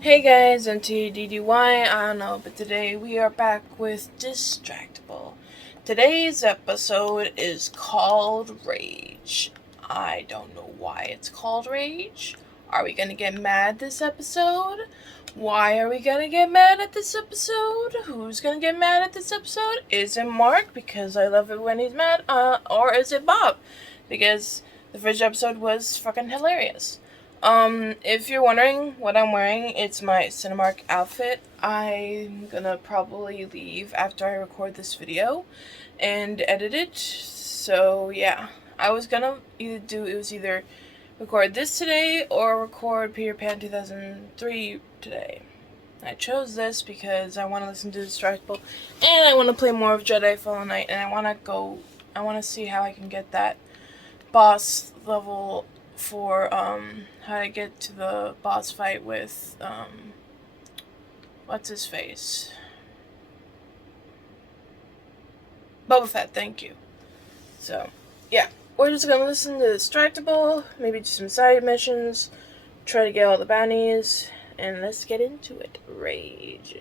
Hey guys, M.A.D.D.Y. I don't know, but today we are back with Distractible. Today's episode is called Rage. I don't know why it's called Rage. Are we gonna get mad this episode? Why are we gonna get mad at this episode? Who's gonna get mad at this episode? Is it Mark, because I love it when he's mad? Or is it Bob? Because the first episode was fucking hilarious. If you're wondering what I'm wearing, it's my Cinemark outfit. I'm gonna probably leave after I record this video and edit it. So yeah, I was gonna either record this today or record Peter Pan 2003 today. I chose this because I want to listen to Distractible and I want to play more of Jedi Fallen Knight, and I want to see how I can get that boss level for how to get to the boss fight with what's his face? Boba Fett, thank you. So, yeah. We're just gonna listen to Distractible, maybe do some side missions, try to get all the bounties, and let's get into it. Rage.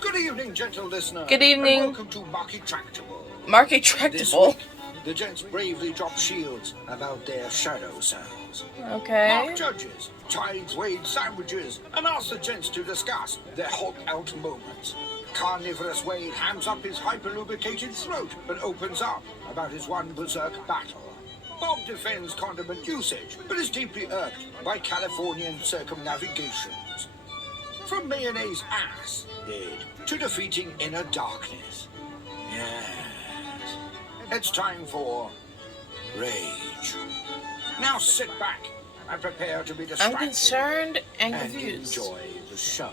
Good evening, gentle listener. Good evening. And welcome to Distractible. Distractible. This week, the gents bravely drop shields about their shadow selves. Okay. Mark judges, tides wade sandwiches, and ask the gents to discuss their Hulk out moments. Carnivorous Wade hams up his hyper-lubricated throat, but opens up about his one berserk battle. Bob defends condiment usage, but is deeply irked by Californian circumnavigations. From mayonnaise ass, Ed, to defeating inner darkness. Yes. It's time for Rage. Now sit back and prepare to be distracted. I'm concerned and confused. Enjoy the show.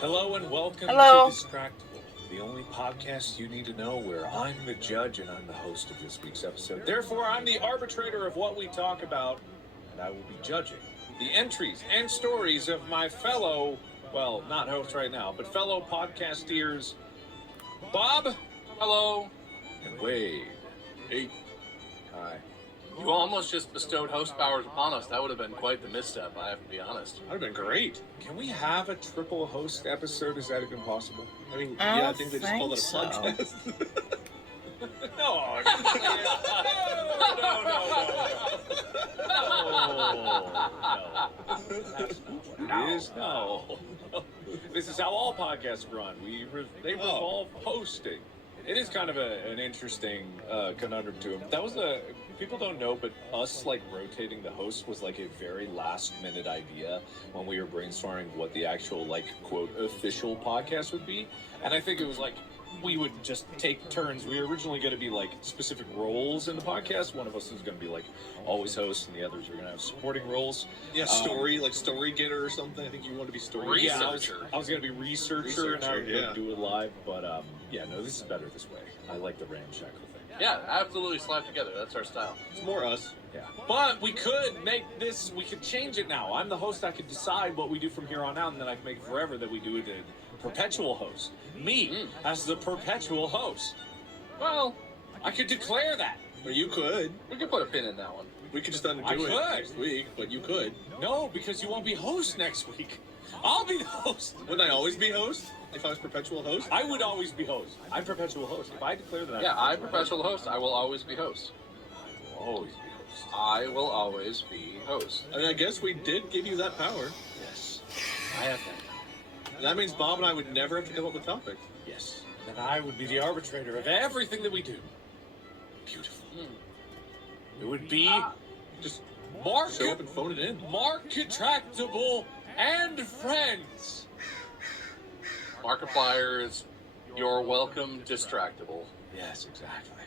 Hello and welcome Hello. to Distractible, the only podcast you need to know where I'm the judge and I'm the host of this week's episode. Therefore, I'm the arbitrator of what we talk about, and I will be judging the entries and stories of my fellow, well, not hosts right now, but fellow podcasteers, Bob. Hello. And Wade. Hey. Hi. You almost just bestowed host powers upon us. That would have been quite the misstep, I have to be honest. That would have been great. Can we have a triple host episode? Is that even possible? I mean, I yeah, I don't think they just call it a think so. podcast. No. That's not what it is. No. This is how all podcasts run. They revolve hosting. It is kind of an interesting conundrum to him. That was people don't know, but us like rotating the host was like a very last minute idea when we were brainstorming what the actual like quote official podcast would be. And I think it was like we would just take turns. We were originally going to be like specific roles in the podcast. One of us was going to be like always host, and the others were going to have supporting roles. Yeah, like story getter or something. I think you want to be story. Yeah, Researcher. I was going to be researcher and I would yeah. do it live, but yeah, no, this is better this way. I like the ramshackle thing. Yeah, absolutely slapped together. That's our style. It's more us. Yeah. But we could change it now. I'm the host. I could decide what we do from here on out, and then I can make it forever that we do it a perpetual host. Me as the perpetual host. Well, I could declare that. Or you could. we could put a pin in that one. We could just undo I it could. next week, but you could. No, because you won't be host next week. I'll be the host. Wouldn't I always be host? If I was perpetual host? I would always be host. I'm perpetual host. If I declare that Yeah, I'm perpetual host. I will always be host. I will always be host. I will always be host. I mean, I guess we did give you that power. Yes. I have that. And that means Bob and I would never have to come up with topics. Yes. Then I would be the arbitrator of everything that we do. Beautiful. It would be Just Mark, show up and phone it in. Distractible, and friends. Markipliers, you're welcome, Distractible. Yes, exactly.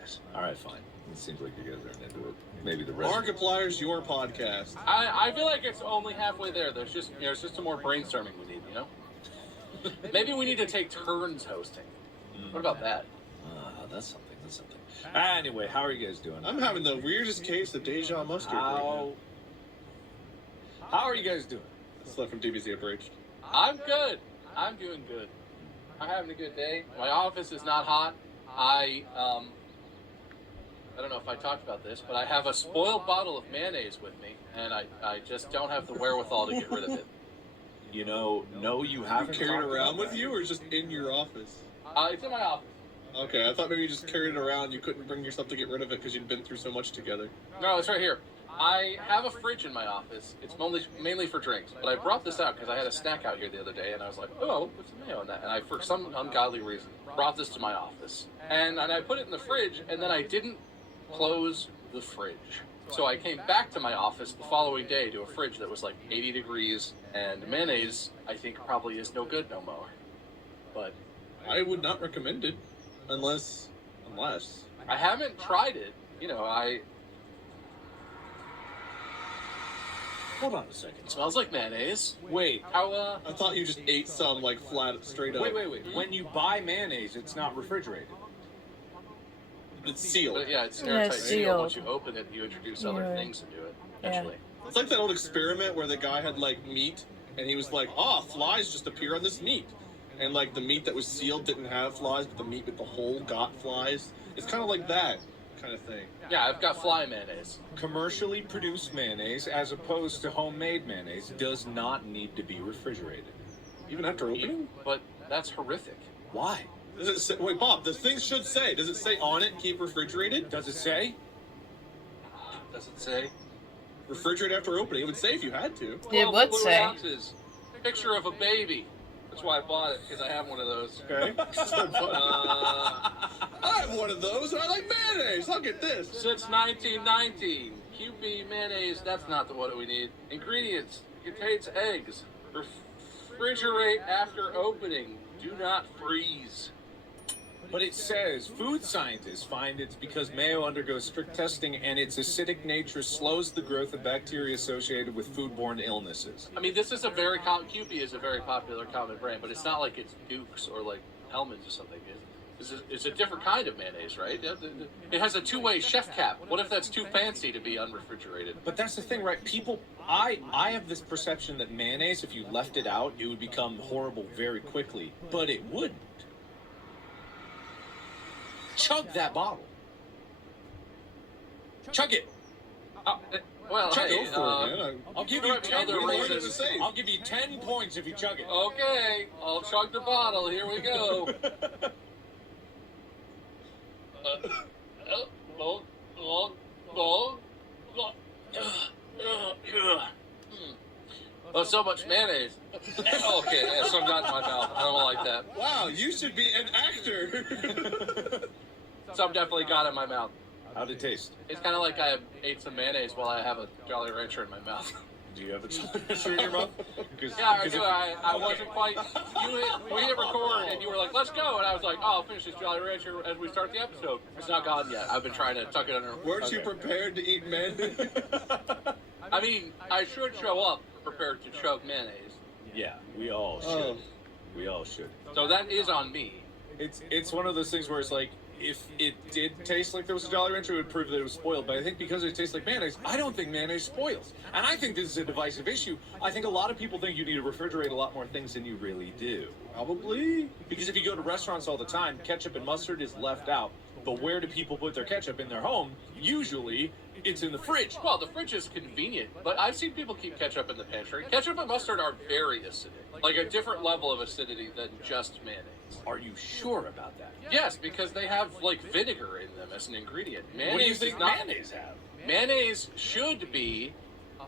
Yes. All right, fine. It seems like you guys aren't into it. Maybe the rest. Markiplier's your podcast. I feel like it's only halfway there. There's just some more brainstorming we need, you know? Maybe we need to take turns hosting. What about that? That's something. That's something. Anyway, how are you guys doing? I'm having the weirdest case of Deja mustard right now. How are you guys doing? It's left from DBZ Abridged. I'm good. I'm doing good. I'm having a good day. My office is not hot. I I don't know if I talked about this, but I have a spoiled bottle of mayonnaise with me, and I just don't have the wherewithal to get rid of it. You know, no, you You haven't carry it talked around about with that. you, or it's just in your office? It's in my office. Okay, I thought maybe you just carried it around. You couldn't bring yourself to get rid of it because you'd been through so much together. No, it's right here. I have a fridge in my office. It's mainly for drinks, but I brought this out because I had a snack out here the other day, and I was like, oh, put some mayo in that. And I, for some ungodly reason, brought this to my office. And I put it in the fridge, and then I didn't close the fridge. So I came back to my office the following day to a fridge that was like 80 degrees, and mayonnaise, I think, probably is no good no more. But I would not recommend it, unless. I haven't tried it. You know, Hold on a second. it smells like mayonnaise. Wait, How, I thought you just ate some, like, flat, straight up. wait. When you buy mayonnaise, it's not refrigerated. It's sealed. but yeah, it's Yeah, airtight it's seal. sealed. Once you open it, you introduce other Yeah. things into it. Yeah. Actually. It's like that old experiment where the guy had, like, meat, and he was like, flies just appear on this meat. And, like, the meat that was sealed didn't have flies, but the meat with the hole got flies. It's kind of like that kind of thing. Yeah, I've got fly mayonnaise. Commercially produced mayonnaise, as opposed to homemade mayonnaise, does not need to be refrigerated. Even after opening? But that's horrific. Why? Does it say, wait, Bob, the thing should say, does it say on it, keep refrigerated? Does it say? Does it say? Refrigerate after opening. It would say if you had to. It 12 would blue say. ounces. Picture of a baby. That's why I bought it, because I have one of those. Okay. Uh, I have one of those, and I like mayonnaise. Look at this. since 1919, QB mayonnaise, that's not the one we need. Ingredients, contains eggs. Refrigerate after opening. Do not freeze. But it says food scientists find it's because mayo undergoes strict testing and its acidic nature slows the growth of bacteria associated with foodborne illnesses. I mean, this is a very QB is a very popular common brand, but it's not like it's Duke's or like Hellman's or something. It's a different kind of mayonnaise, right? It has a two-way chef cap. What if that's too fancy to be unrefrigerated? But that's the thing, right? People, I have this perception that mayonnaise, if you left it out, it would become horrible very quickly. But it wouldn't. Chug that bottle. Chug it. Well, Chug hey, it. Go for it, man. I'll give there you might be 10 other points. reasons. I'll give you 10 points if you chug it. Okay, I'll chug the bottle. Here we go. Oh, so much mayonnaise. Okay, yeah, some got in my mouth. I don't like that. Wow, you should be an actor. Some definitely got in my mouth. How'd it taste? It's kind of like I ate some mayonnaise while I have a Jolly Rancher in my mouth. Do you have a in your mouth? Yeah, I do. I wasn't quite. We hit record, and you were like, "Let's go," and I was like, "Oh, I'll finish this Jolly Rancher as we start the episode." It's not gone yet. I've been trying to tuck it under. Weren't you prepared to eat mayonnaise? I mean, I should show up prepared to chug mayonnaise. Yeah, we all should. Oh. We all should. So that is on me. It's one of those things where it's like, if it did taste like there was a Jolly Rancher, it would prove that it was spoiled. But I think because it tastes like mayonnaise, I don't think mayonnaise spoils. And I think this is a divisive issue. I think a lot of people think you need to refrigerate a lot more things than you really do. Probably. Because if you go to restaurants all the time, ketchup and mustard is left out. But where do people put their ketchup in their home? Usually, it's in the fridge. Well, the fridge is convenient, but I've seen people keep ketchup in the pantry. Ketchup and mustard are very acidic, like a different level of acidity than just mayonnaise. Are you sure about that? Yes, because they have like vinegar in them as an ingredient. Mayonnaise What do you does think not. mayonnaise have? Mayonnaise should be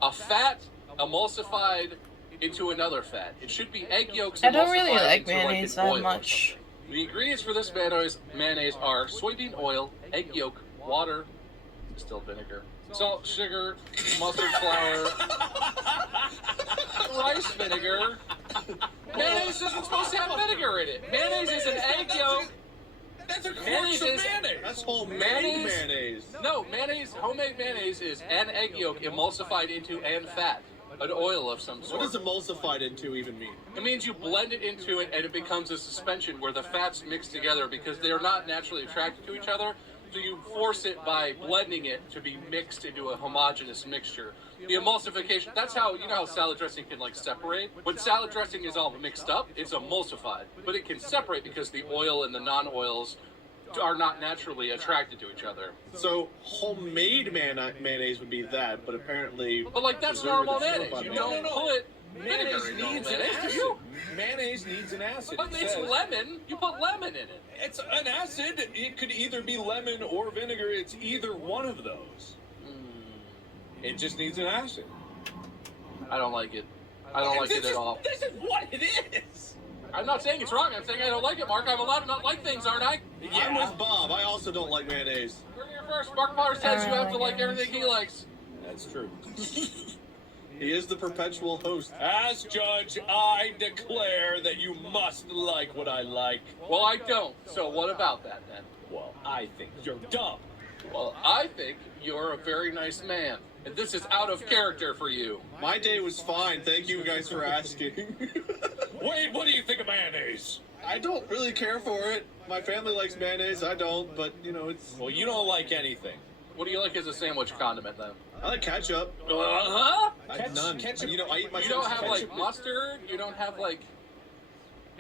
a fat emulsified into another fat. It should be egg yolks. I don't really emulsified like into, mayonnaise an that oil or much. something. The ingredients for this mayonnaise are soybean oil, egg yolk, water, distilled vinegar, salt, sugar, mustard flour, rice vinegar. Mayonnaise isn't supposed to have vinegar in it. Mayonnaise is an egg yolk. That's a Mayonnaise of is- mayonnaise. That's homemade Mayonnaise? mayonnaise. No, homemade mayonnaise is an egg yolk emulsified into an fat, an oil of some What sort. does emulsified into even mean? It means you blend it into it and it becomes a suspension where the fats mix together because they are not naturally attracted to each other. So you force it by blending it to be mixed into a homogeneous mixture. The emulsification, that's how, you know how salad dressing can like separate? When salad dressing is all mixed up, it's emulsified. But it can separate because the oil and the non-oils are not naturally attracted to each other. So homemade mayonnaise would be that, but apparently. But like that's normal mayonnaise. You don't put Mayonnaise vinegar in normal needs an mayonnaise, do acid. you? Mayonnaise needs an acid. But it it's says. lemon. You put lemon in it. It's an acid. It could either be lemon or vinegar. It's either one of those. It just needs an acid. I don't like it. I don't like it at all. This is what it is. I'm not saying it's wrong. I'm saying I don't like it, Mark. I'm allowed to not like things, aren't I? I'm with Bob. I also don't like mayonnaise. You're here first. Mark Potter says you have to like everything he likes. That's true. He is the perpetual host. As judge, I declare that you must like what I like. Well, I don't. So what about that then? Well, I think you're dumb. Well, I think you're a very nice man. And this is out of character for you. My day was fine. Thank you guys for asking. Wade, what do you think of mayonnaise? I don't really care for it. My family likes mayonnaise. I don't, but it's. Well, you don't like anything. What do you like as a sandwich condiment then? I like ketchup. Uh-huh. I have none. Ketchup. I eat my. You don't have ketchup. like mustard. You don't have like.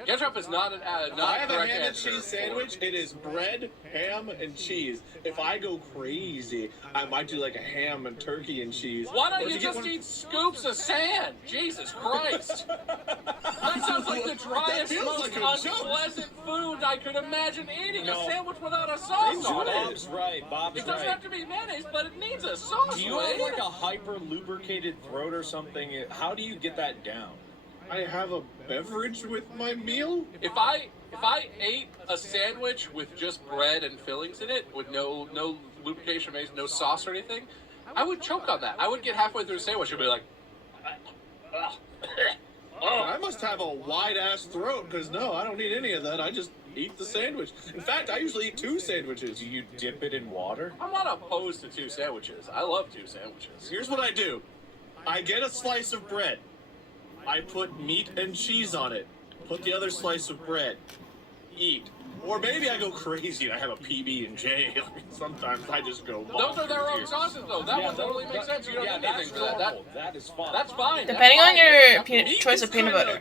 Ketchup is not an If not I have a correct ham and answer. cheese sandwich, it is bread, ham, and cheese. If I go crazy, I might do like a ham and turkey and cheese. Why Or don't you to get just one- eat scoops of sand? Jesus Christ! That sounds like the driest, feels most like a joke. unpleasant food I could imagine eating. No. A sandwich without a sauce on it. Bob's right. Bob's It doesn't right. have to be mayonnaise, but it needs a sauce. Do you have Wade. like a hyper lubricated throat or something? How do you get that down? I have a beverage with my meal. If I ate a sandwich with just bread and fillings in it, with no lubrication, no sauce or anything, I would choke on that. I would get halfway through a sandwich and be like, I must have a wide ass throat because no, I don't need any of that. I just eat the sandwich. In fact, I usually eat 2 sandwiches. Do you dip it in water? I'm not opposed to 2 sandwiches. I love 2 sandwiches. Here's what I do. I get a slice of bread. I put meat and cheese on it. Put the other slice of bread. Eat. Or maybe I go crazy and I have a PB&J. Sometimes I just go. Those are their own here. sauces, though. That one totally makes sense. You don't need anything for that. That is fine. That's fine. Depending That's on fine. your Meat choice is of peanut kinda butter.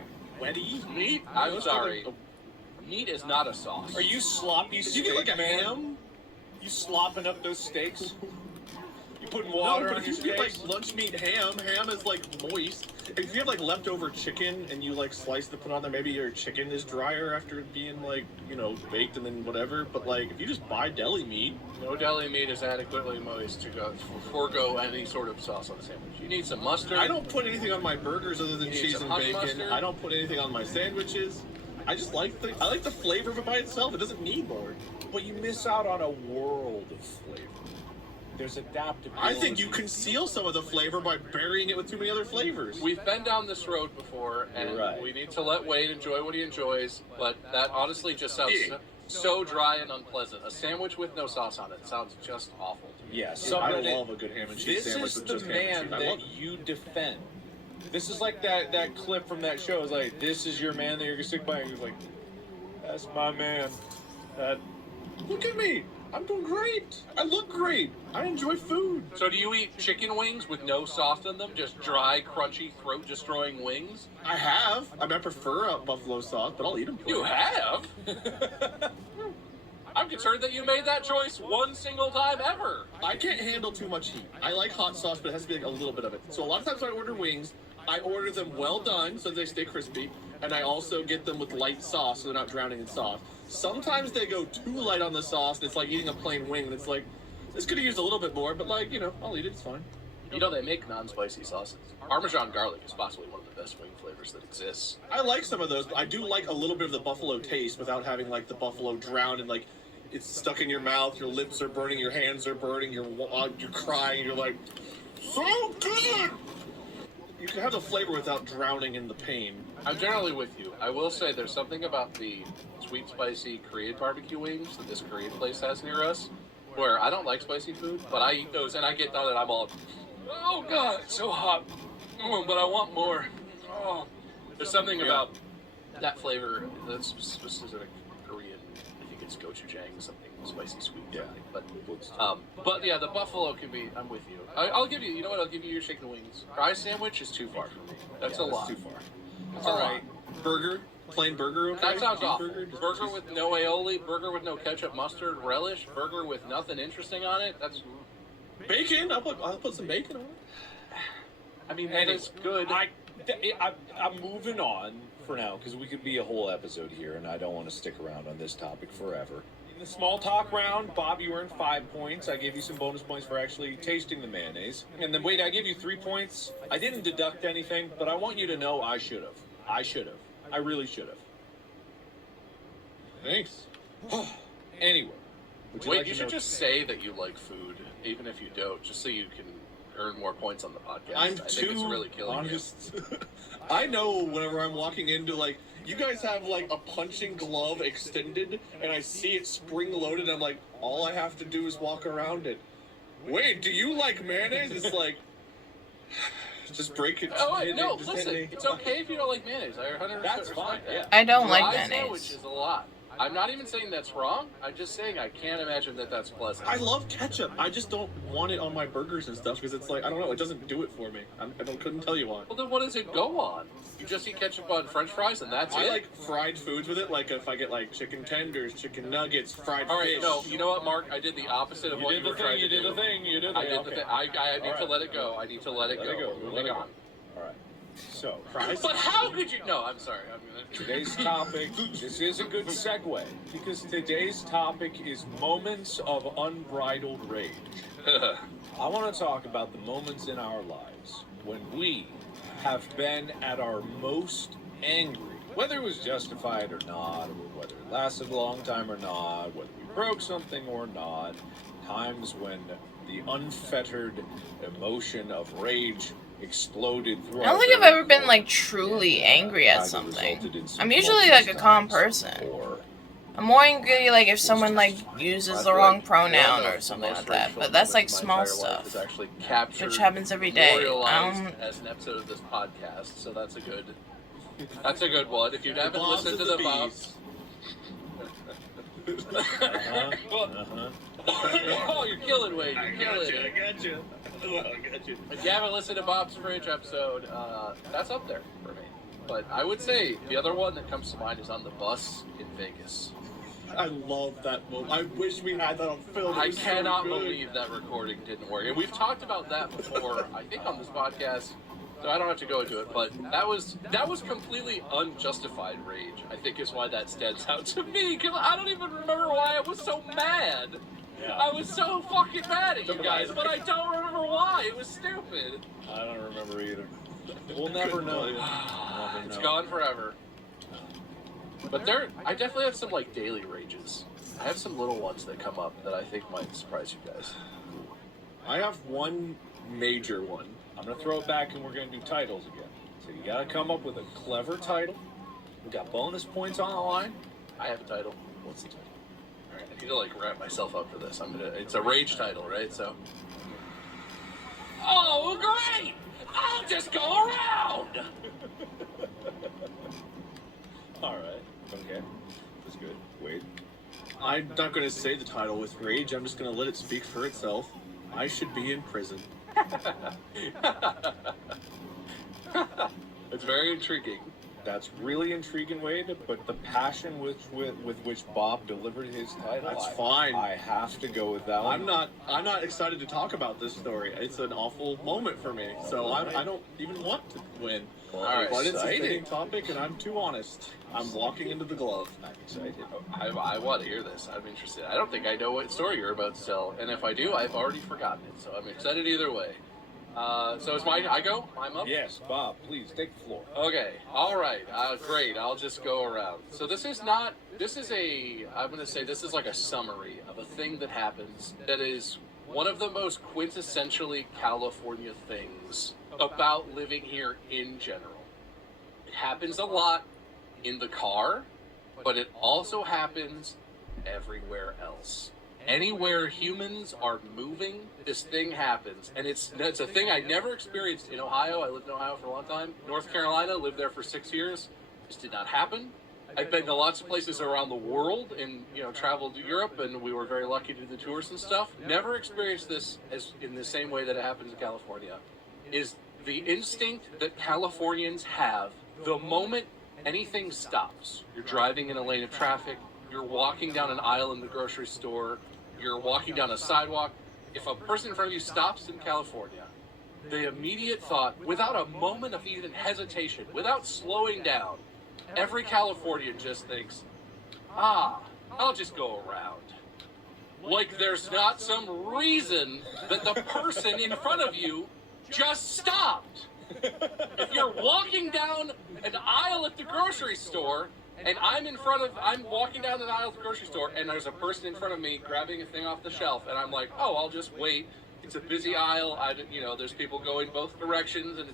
Wetty. Meat? I'm sorry. Meat is not a sauce. Are you sloppy You steak get like a man? ham. You slopping up those steaks? You putting No, water but on if your you get like steaks? lunch meat ham is like moist. If you have like leftover chicken and you like slice to put on there, maybe your chicken is drier after it being like, baked and then whatever. But like if you just buy deli meat, No deli meat is adequately moist to forego any sort of sauce on a sandwich. You need some mustard. I don't put anything on my burgers other than You need cheese some and honey bacon. mustard? I don't put anything on my sandwiches. I just like the flavor of it by itself. It doesn't need more. But you miss out on a world of flavor. There's adaptability. I think you conceal some of the flavor by burying it with too many other flavors. We've been down this road before, and You're right. we need to let Wade enjoy what he enjoys, but that honestly just sounds so dry and unpleasant. A sandwich with no sauce on it sounds just awful to me. Yeah, I subreddit. love a good ham and cheese This sandwich is with the just ham man and cheese. I that love it. you defend. This is like that clip from that show. It's like, this is your man that you're gonna stick by. And he's like, that's my man. That Look at me. I'm doing great. I look great. I enjoy food. So do you eat chicken wings with no sauce in them? Just dry, crunchy, throat-destroying wings? I have. I prefer a buffalo sauce, but I'll eat them. You have? I'm concerned that you made that choice one single time ever. I can't handle too much heat. I like hot sauce, but it has to be like a little bit of it. So a lot of times when I order wings, I order them well done so they stay crispy, and I also get them with light sauce so they're not drowning in sauce. Sometimes they go too light on the sauce, and it's like eating a plain wing, and it's like, this could have used a little bit more, but like, I'll eat it, it's fine. You know they make non-spicy sauces. Parmesan garlic is possibly one of the best wing flavors that exists. I like some of those, but I do like a little bit of the buffalo taste without having like the buffalo drown and like it's stuck in your mouth, your lips are burning, your hands are burning, you're crying, you're like, so good! You can have the flavor without drowning in the pain. I'm generally with you. I will say there's something about the sweet, spicy Korean barbecue wings that this Korean place has near us, where I don't like spicy food, but I eat those and I get done and I'm all, oh god, it's so hot. Oh, but I want more. Oh. There's something about that flavor that's specific Korean. I think it's gochujang, something spicy sweet. Yeah. But yeah, the buffalo can be. I'm with you. I'll give you. You know what? I'll give you your chicken wings. Fry sandwich is too far for me. That's a lot. Too far. That's All a lot. right. Burger, Plain burger, okay? That sounds awful. Just Burger with no aioli, burger with no ketchup, mustard, relish, burger with nothing interesting on it. That's bacon. I'll put some bacon on it. I mean, Anyway, that's good. I'm moving on for now because we could be a whole episode here, and I don't want to stick around on this topic forever. In the small talk round, Bob, you earned 5 points. I gave you some bonus points for actually tasting the mayonnaise. And then, Wade, I gave you 3 points. I didn't deduct anything, but I want you to know I should have. I really should have. Thanks. Anyway. Wait, you should just say that you like food, even if you don't, just so you can earn more points on the podcast. I'm I think it's really killing honest. I know whenever I'm walking into, like, you guys have, like, a punching glove extended, and I see it spring-loaded, and I'm like, all I have to do is walk around it. Wait, do you like mayonnaise? It's like, just break it. Oh, wait, no, listen, it's okay if you don't like mayonnaise. I 100% That's fine, respect that. yeah. I don't like Dry mayonnaise. sandwich is a lot. I'm not even saying that's wrong. I'm just saying I can't imagine that that's pleasant. I love ketchup. I just don't want it on my burgers and stuff because it's like, I don't know, it doesn't do it for me. Couldn't tell you why. Well, then what does it go on? You just eat ketchup on French fries and that's I it? like fried foods with it, like if I get like chicken tenders, chicken nuggets, fried All right, fish. no, you know what, Mark? I did the opposite of what you were trying to do. You did the thing. I did the okay. thing. I need All to right. let it go. I need to let it Let it go. Moving Let it go. on. All right. So, But how could you? No, I'm sorry. I'm gonna. today's topic, this is a good segue, because today's topic is moments of unbridled rage. I want to talk about the moments in our lives when we have been at our most angry, whether it was justified or not, or whether it lasted a long time or not, whether we broke something or not, times when the unfettered emotion of rage exploded through. I don't think I've ever been like truly angry at something. I'm usually like a calm person. I'm more angry like if someone like uses the wrong pronoun or something like that. But that's like small stuff, Actually captured, which happens every day. memorialized as an episode of this podcast, so that's a good one. If you haven't Bob's listened to of the the Bob's, Uh-huh. oh, you're killing Wade. You're killing it. I got you. If you haven't listened to Bob's Fridge episode, that's up there for me. But I would say the other one that comes to mind is on the bus in Vegas. I love that moment. I wish we had that on film. It I was so cannot good. believe that recording didn't work. And we've talked about that before, I think on this podcast, so I don't have to go into it, but that was completely unjustified rage, I think is why that stands out to me, because I don't even remember why I was so mad. Yeah. I was so fucking mad at you guys, but I don't remember why. It was stupid. I don't remember either. We'll never know. It's gone forever. But I definitely have some like daily rages. I have some little ones that come up that I think might surprise you guys. I have one major one. I'm gonna throw it back and we're gonna do titles again. So you gotta come up with a clever title. We got bonus points on the line. I have a title. What's the title? All right, I need to like wrap myself up for this. It's a rage title, right? So. Oh, great! I'll just go around. All right. Okay. That's good. Wait. I'm not going to say the title with rage. I'm just going to let it speak for itself. I should be in prison. It's very intriguing. That's really intriguing, Wade, but the passion with which Bob delivered his title, That's fine. I have to go with that one. I'm not excited to talk about this story. It's an awful moment for me, so I don't even want to win. Well, All right, But it's a exciting. fitting topic, and I'm too honest. I'm walking into the glove. I'm excited. I want to hear this. I'm interested. I don't think I know what story you're about to tell, and if I do, I've already forgotten it. So I'm excited either way. So it's I go? I'm up? Yes, Bob, please take the floor. Okay, all right, great. I'll just go around. So this is like a summary of a thing that happens that is one of the most quintessentially California things about living here in general. It happens a lot in the car, but it also happens everywhere else. Anywhere humans are moving, this thing happens. And it's a thing I never experienced in Ohio. I lived in Ohio for a long time. North Carolina, lived there for 6 years. This did not happen. I've been to lots of places around the world and, traveled to Europe, and we were very lucky to do the tours and stuff. Never experienced this as in the same way that it happens in California. Is the instinct that Californians have the moment anything stops. You're driving in a lane of traffic, you're walking down an aisle in the grocery store, you're walking down a sidewalk. If a person in front of you stops in California, the immediate thought, without a moment of even hesitation, without slowing down, every Californian just thinks, I'll just go around. Like there's not some reason that the person in front of you just stopped. If you're walking down an aisle at the grocery store, and I'm walking down the aisle at the grocery store, and there's a person in front of me grabbing a thing off the shelf, and I'm like, I'll just wait. It's a busy aisle. There's people going both directions, and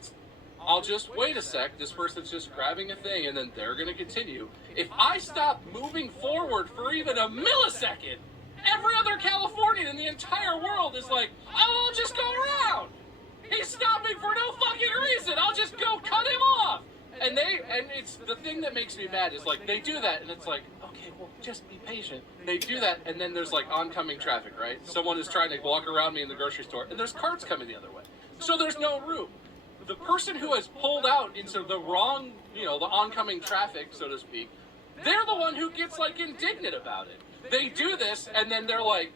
I'll just wait a sec. This person's just grabbing a thing, and then they're going to continue. If I stop moving forward for even a millisecond, every other Californian in the entire world is like, I'll just go around. He's stopping for no fucking reason. I'll just go cut him off. And it's the thing that makes me mad is like they do that, and it's like, okay, well, just be patient. They do that, and then there's like oncoming traffic, right? Someone is trying to walk around me in the grocery store, and there's carts coming the other way. So there's no room. The person who has pulled out into the wrong, the oncoming traffic, so to speak, they're the one who gets like indignant about it. They do this, and then they're like,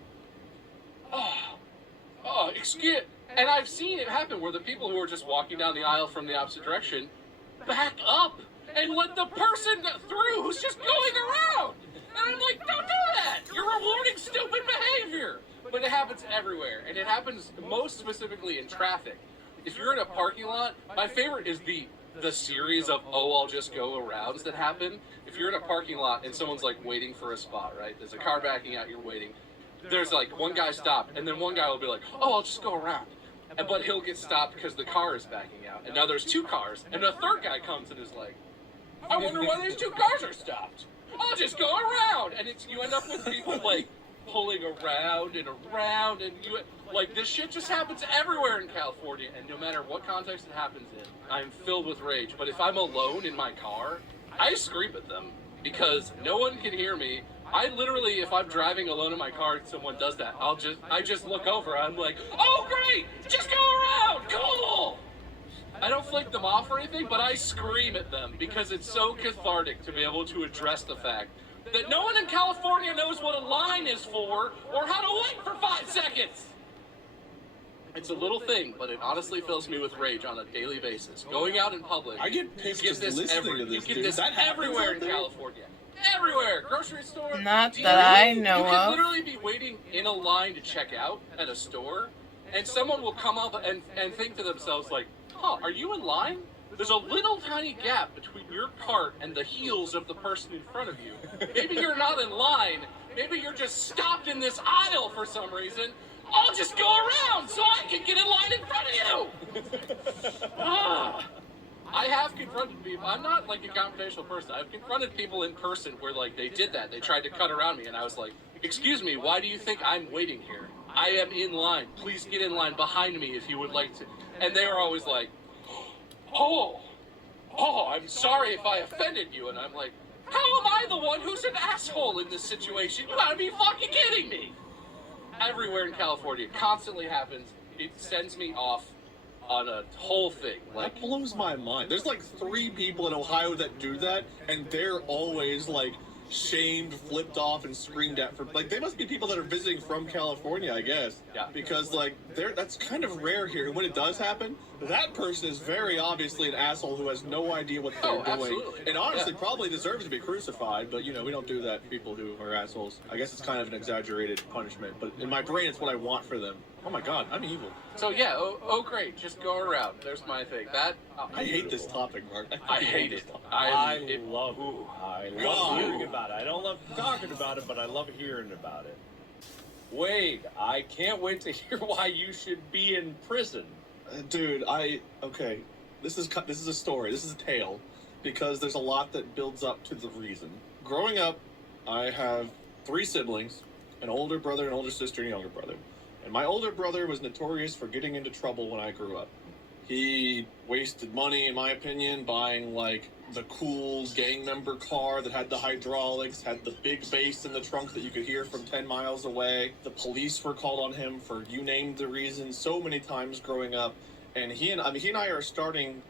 excuse. And I've seen it happen where the people who are just walking down the aisle from the opposite direction back up and let the person through who's just going around. And I'm like, don't do that. You're rewarding stupid behavior. But it happens everywhere, and it happens most specifically in traffic. If you're in a parking lot, my favorite is the series of I'll just go arounds that happen. If you're in a parking lot and someone's like waiting for a spot, right? There's a car backing out, you're waiting. There's like one guy stopped, and then one guy will be like, I'll just go around. But he'll get stopped because the car is backing out. And now there's two cars, and a third guy comes and is like, I wonder why these two cars are stopped. I'll just go around. And you end up with people like pulling around and around, and this shit just happens everywhere in California, and no matter what context it happens in, I'm filled with rage. But if I'm alone in my car, I scream at them because no one can hear me. I literally, if I'm driving alone in my car and someone does that, I just look over. I'm like, oh great, just go around, cool. I don't flick them off or anything, but I scream at them because it's so cathartic to be able to address the fact that no one in California knows what a line is for or how to wait for 5 seconds. It's a little thing, but it honestly fills me with rage on a daily basis. Going out in public, I get pissed you get just listening to this, you get dude. this That happens everywhere in out there? California. Everywhere, grocery store. Not that I know You can of. literally be waiting in a line to check out at a store, and someone will come up and think to themselves like, are you in line? There's a little tiny gap between your cart and the heels of the person in front of you. Maybe you're not in line. Maybe you're just stopped in this aisle for some reason. I'll just go around so I can get in line in front of you. I have confronted people. I'm not like a confrontational person. I've confronted people in person where like they did that. They tried to cut around me, and I was like, excuse me, why do you think I'm waiting here? I am in line. Please get in line behind me if you would like to. And they were always like, I'm sorry if I offended you. And I'm like, how am I the one who's an asshole in this situation? You gotta be fucking kidding me. Everywhere in California, it constantly happens. It sends me off on a whole thing. That blows my mind. There's like 3 people in Ohio that do that, and they're always like shamed, flipped off, and screamed at for like they must be people that are visiting from California, I guess. Yeah. Because like that's kind of rare here. And when it does happen, that person is very obviously an asshole who has no idea what they're doing. Absolutely. And honestly probably deserves to be crucified, but we don't do that to people who are assholes. I guess it's kind of an exaggerated punishment, but in my brain it's what I want for them. Oh my god, I'm evil. So yeah, great, just go around. There's my thing. I hate this topic, Mark. I hate it. I love hearing God. about it. I don't love talking about it, but I love hearing about it. Wade, I can't wait to hear why you should be in prison. Dude, okay. This is a story. This is a tale, because there's a lot that builds up to the reason. Growing up, I have 3 siblings, an older brother, an older sister, and a younger brother. And my older brother was notorious for getting into trouble when I grew up. He wasted money, in my opinion, buying like the cool gang member car that had the hydraulics, had the big bass in the trunk that you could hear from 10 miles away. The police were called on him for you named the reason so many times growing up. And he and I are starting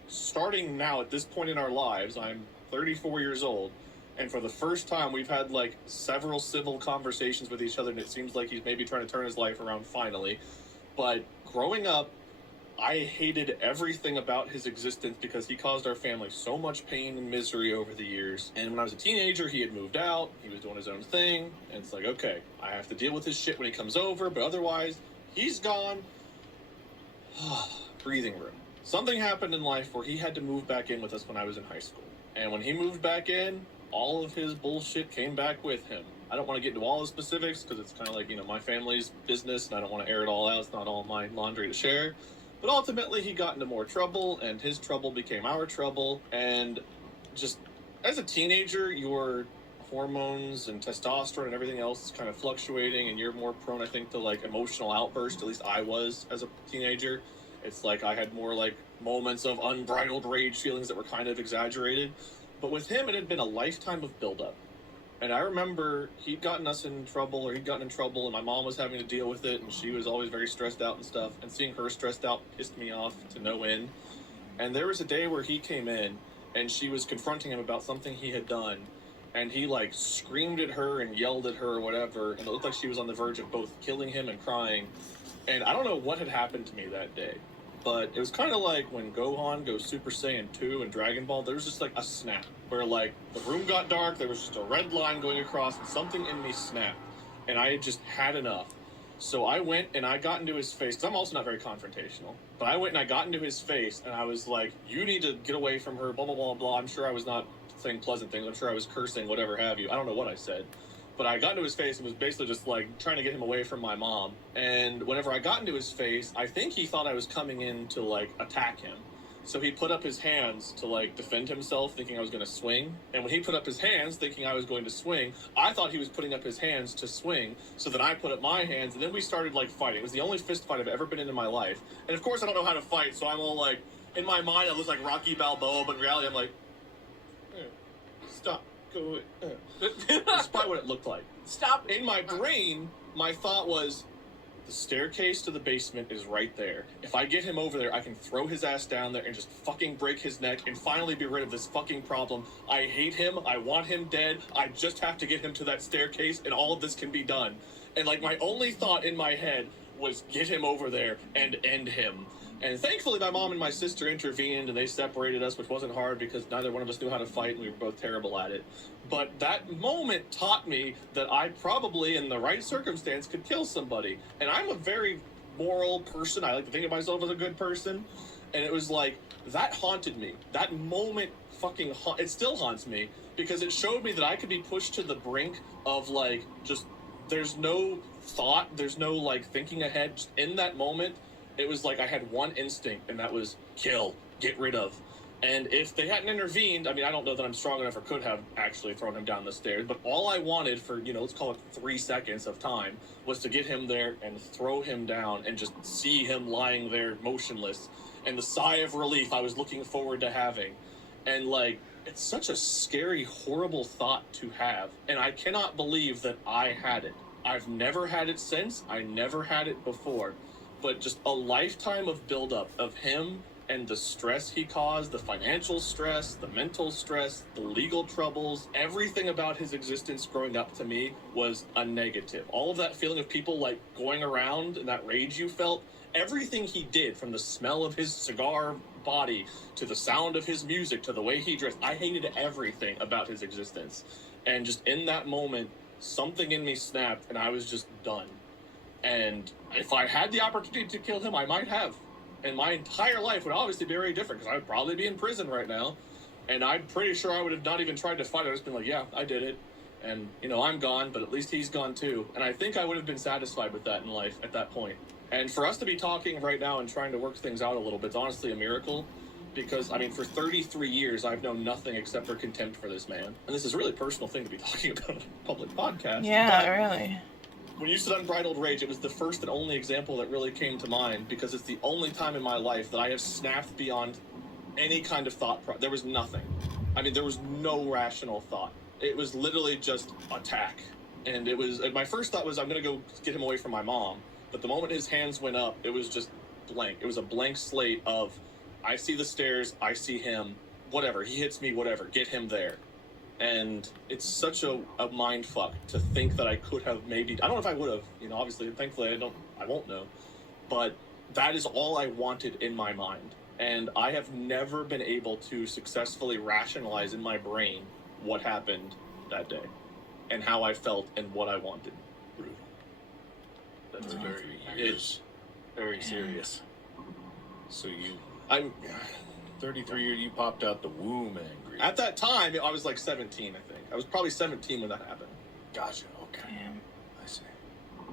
now at this point in our lives. I'm 34 years old, and for the first time we've had like several civil conversations with each other, and it seems like he's maybe trying to turn his life around finally. But growing up, I hated everything about his existence because he caused our family so much pain and misery over the years. And when I was a teenager, he had moved out, he was doing his own thing, and it's like, okay, I have to deal with his shit when he comes over, but otherwise, he's gone. Breathing room. Something happened in life where he had to move back in with us when I was in high school. And when he moved back in, all of his bullshit came back with him. I don't want to get into all the specifics because it's kind of like, my family's business and I don't want to air it all out. It's not all my laundry to share. But ultimately, he got into more trouble, and his trouble became our trouble. And just as a teenager, your hormones and testosterone and everything else is kind of fluctuating, and you're more prone, I think, to like emotional outbursts. At least I was as a teenager. It's like I had more like moments of unbridled rage feelings that were kind of exaggerated. But with him, it had been a lifetime of buildup. And I remember he'd gotten us in trouble, or he'd gotten in trouble, and my mom was having to deal with it, and she was always very stressed out and stuff. And seeing her stressed out pissed me off to no end. And there was a day where he came in, and she was confronting him about something he had done. And he like screamed at her and yelled at her or whatever, and it looked like she was on the verge of both killing him and crying. And I don't know what had happened to me that day, but it was kind of like when Gohan goes Super Saiyan 2 and Dragon Ball, there was just like a snap where like the room got dark, there was just a red line going across, and something in me snapped, and I had just had enough. So I went and I got into his face, because I'm also not very confrontational, but I went and I got into his face, and I was like, you need to get away from her, blah, blah, blah, blah. I'm sure I was not saying pleasant things, I'm sure I was cursing, whatever have you. I don't know what I said. But I got into his face and was basically just like trying to get him away from my mom. And whenever I got into his face, I think he thought I was coming in to like attack him. So he put up his hands to like defend himself, thinking I was going to swing. And when he put up his hands, thinking I was going to swing, I thought he was putting up his hands to swing. So then I put up my hands, and then we started like fighting. It was the only fist fight I've ever been in my life. And of course I don't know how to fight, so I'm all like, in my mind I look like Rocky Balboa, but in reality I'm like, stop. That's probably what it looked like. Stop. In my brain, my thought was, the staircase to the basement is right there. If I get him over there, I can throw his ass down there and just fucking break his neck and finally be rid of this fucking problem. I hate him. I want him dead. I just have to get him to that staircase, and all of this can be done. And like my only thought in my head was get him over there and end him. And thankfully, my mom and my sister intervened, and they separated us, which wasn't hard because neither one of us knew how to fight, and we were both terrible at it. But that moment taught me that I probably, in the right circumstance, could kill somebody. And I'm a very moral person. I like to think of myself as a good person. And it was like, that haunted me. That moment fucking it still haunts me, because it showed me that I could be pushed to the brink of, like, just, there's no thought, there's no, like, thinking ahead. Just in that moment, it was like I had one instinct, and that was kill, get rid of. And if they hadn't intervened, I mean, I don't know that I'm strong enough or could have actually thrown him down the stairs, but all I wanted for, let's call it 3 seconds of time, was to get him there and throw him down and just see him lying there motionless. And the sigh of relief I was looking forward to having. And, like, it's such a scary, horrible thought to have. And I cannot believe that I had it. I've never had it since. I never had it before. But just a lifetime of buildup of him and the stress he caused, the financial stress, the mental stress, the legal troubles, everything about his existence growing up to me was a negative. All of that feeling of people like going around and that rage you felt, everything he did, from the smell of his cigar body to the sound of his music to the way he dressed, I hated everything about his existence. And just in that moment, something in me snapped and I was just done. And if I had the opportunity to kill him, I might have. And my entire life would obviously be very different, because I would probably be in prison right now. And I'm pretty sure I would have not even tried to fight. I would have just been like, yeah, I did it. And, I'm gone, but at least he's gone too. And I think I would have been satisfied with that in life at that point. And for us to be talking right now and trying to work things out a little bit, it's honestly a miracle. Because, for 33 years, I've known nothing except for contempt for this man. And this is a really personal thing to be talking about on a public podcast. Yeah, really. When you said unbridled rage, it was the first and only example that really came to mind, because it's the only time in my life that I have snapped beyond any kind of thought. There was nothing. There was no rational thought. It was literally just attack. And my first thought was, I'm going to go get him away from my mom. But the moment his hands went up, it was just blank. It was a blank slate of, I see the stairs, I see him, whatever, he hits me, whatever, get him there. And it's such a mind fuck to think that I could have maybe, I don't know if I would have, obviously, thankfully I won't know, but that is all I wanted in my mind. And I have never been able to successfully rationalize in my brain what happened that day and how I felt and what I wanted. Brutal. That's It's very serious. So I'm 33 you popped out the womb angry. At that time, I was like 17, I think. I was probably 17 when that happened. Gotcha, okay. Yeah. I see.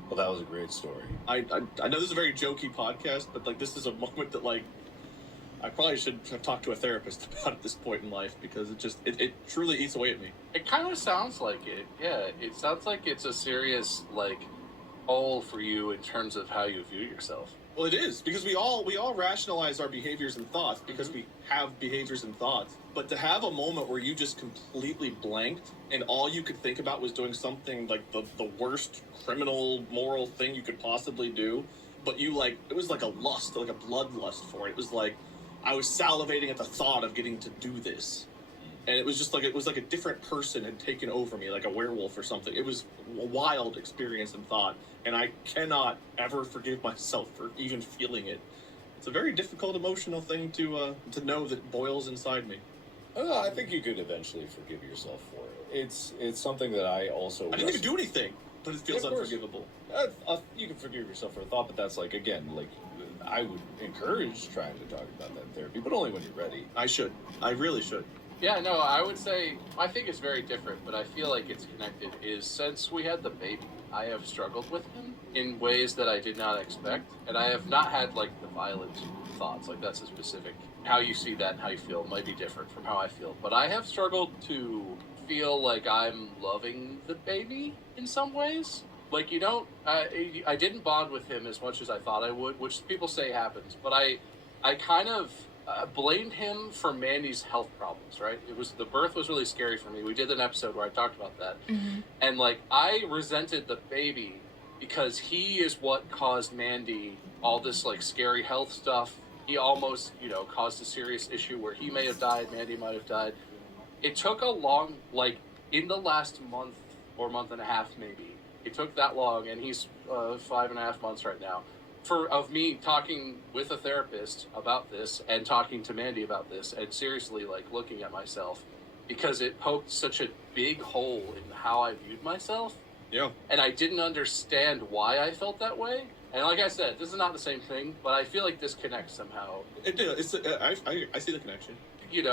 Well, that was a great story. I know this is a very jokey podcast, but like this is a moment that like I probably should have talked to a therapist about at this point in life because it truly eats away at me. It kind of sounds like it. Yeah, it sounds like it's a serious like hole for you in terms of how you view yourself. Well, it is because we all rationalize our behaviors and thoughts because we have behaviors and thoughts. But to have a moment where you just completely blanked and all you could think about was doing something like the worst criminal moral thing you could possibly do, but you like it was like a lust, like a bloodlust for it. It was like I was salivating at the thought of getting to do this. And it was just like a different person had taken over me, like a werewolf or something. It was a wild experience and thought, and I cannot ever forgive myself for even feeling it. It's a very difficult emotional thing to know that boils inside me. I think you could eventually forgive yourself for it. It's something that I also... I didn't even do anything, but it feels unforgivable. You can forgive yourself for a thought, but that's like, again, like, I would encourage trying to talk about that in therapy, but only when you're ready. I should. I really should. Yeah, no, I would say, I think it's very different, but I feel like it's connected, is since we had the baby, I have struggled with him in ways that I did not expect, and I have not had, like, the violent thoughts, like, that's a specific, how you see that and how you feel might be different from how I feel, but I have struggled to feel like I'm loving the baby in some ways. Like, I didn't bond with him as much as I thought I would, which people say happens, but I kind of... blamed him for Mandy's health problems, right? The birth was really scary for me. We did an episode where I talked about that. Mm-hmm. And like, I resented the baby because he is what caused Mandy all this like scary health stuff. He almost, caused a serious issue where he may have died, Mandy might have died. It took a long, like in the last month or month and a half, maybe it took that long, and he's 5.5 months right now. Of me talking with a therapist about this and talking to Mandy about this and seriously like looking at myself because it poked such a big hole in how I viewed myself. Yeah. And I didn't understand why I felt that way. And like I said, this is not the same thing, but I feel like this connects somehow. It did. I see the connection.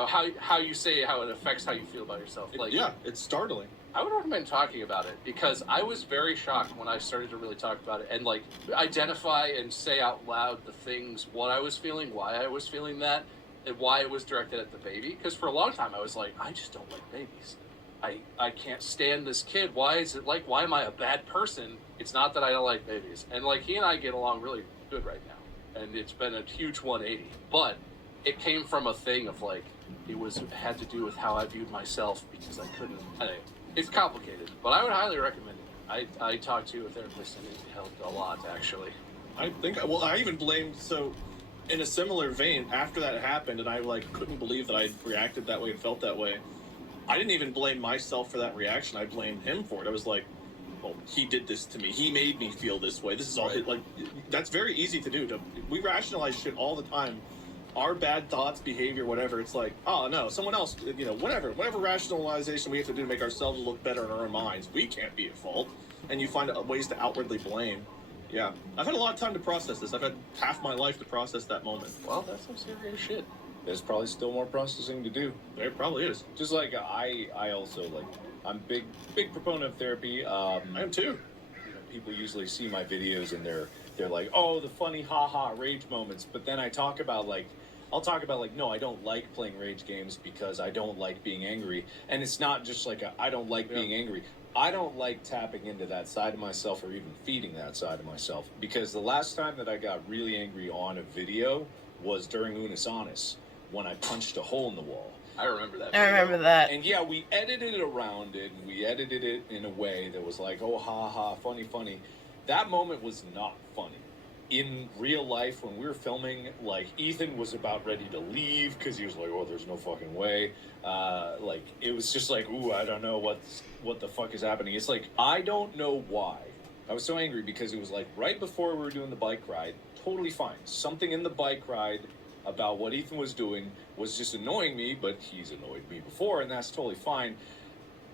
How you say how it affects how you feel about yourself. Like, yeah, it's startling. I would recommend talking about it because I was very shocked when I started to really talk about it and like identify and say out loud the things, what I was feeling, why I was feeling that, and why it was directed at the baby. Because for a long time I was like, I just don't like babies. I can't stand this kid. Why am I a bad person? It's not that I don't like babies. And like he and I get along really good right now. And it's been a huge 180. But it came from a thing of like, it had to do with how I viewed myself because I couldn't. Anyway, it's complicated, but I would highly recommend it. I talked to a therapist and it helped a lot, actually. I even blamed, so in a similar vein, after that happened and I like couldn't believe that I reacted that way and felt that way, I didn't even blame myself for that reaction. I blamed him for it. I was like, well, he did this to me. He made me feel this way. This is all, like, that's very easy to do. We rationalize shit all the time. Our bad thoughts, behavior, whatever, it's like, oh no, someone else, whatever rationalization we have to do to make ourselves look better in our own minds, we can't be at fault. And you find ways to outwardly blame. Yeah. I've had a lot of time to process this. I've had half my life to process that moment. Well, that's some serious shit. There's probably still more processing to do. There probably is. Just like I also like, I'm big proponent of therapy. I am too. People usually see my videos and they're like, oh, the funny haha rage moments. But then I'll talk about no, I don't like playing rage games because I don't like being angry. And it's not just like I don't like being angry. I don't like tapping into that side of myself or even feeding that side of myself. Because the last time that I got really angry on a video was during Unis Honest, when I punched a hole in the wall. I remember that. I remember that. And yeah, we edited it around it, and we edited it in a way that was like, oh, ha, ha, funny. That moment was not funny. in real life, when we were filming, like, Ethan was about ready to leave because he was like, oh, there's no fucking way. Like, it was just like, ooh, I don't know what the fuck is happening. It's like, I don't know why. I was so angry because it was like right before we were doing the bike ride, totally fine. Something in the bike ride about what Ethan was doing was just annoying me, but he's annoyed me before, and that's totally fine.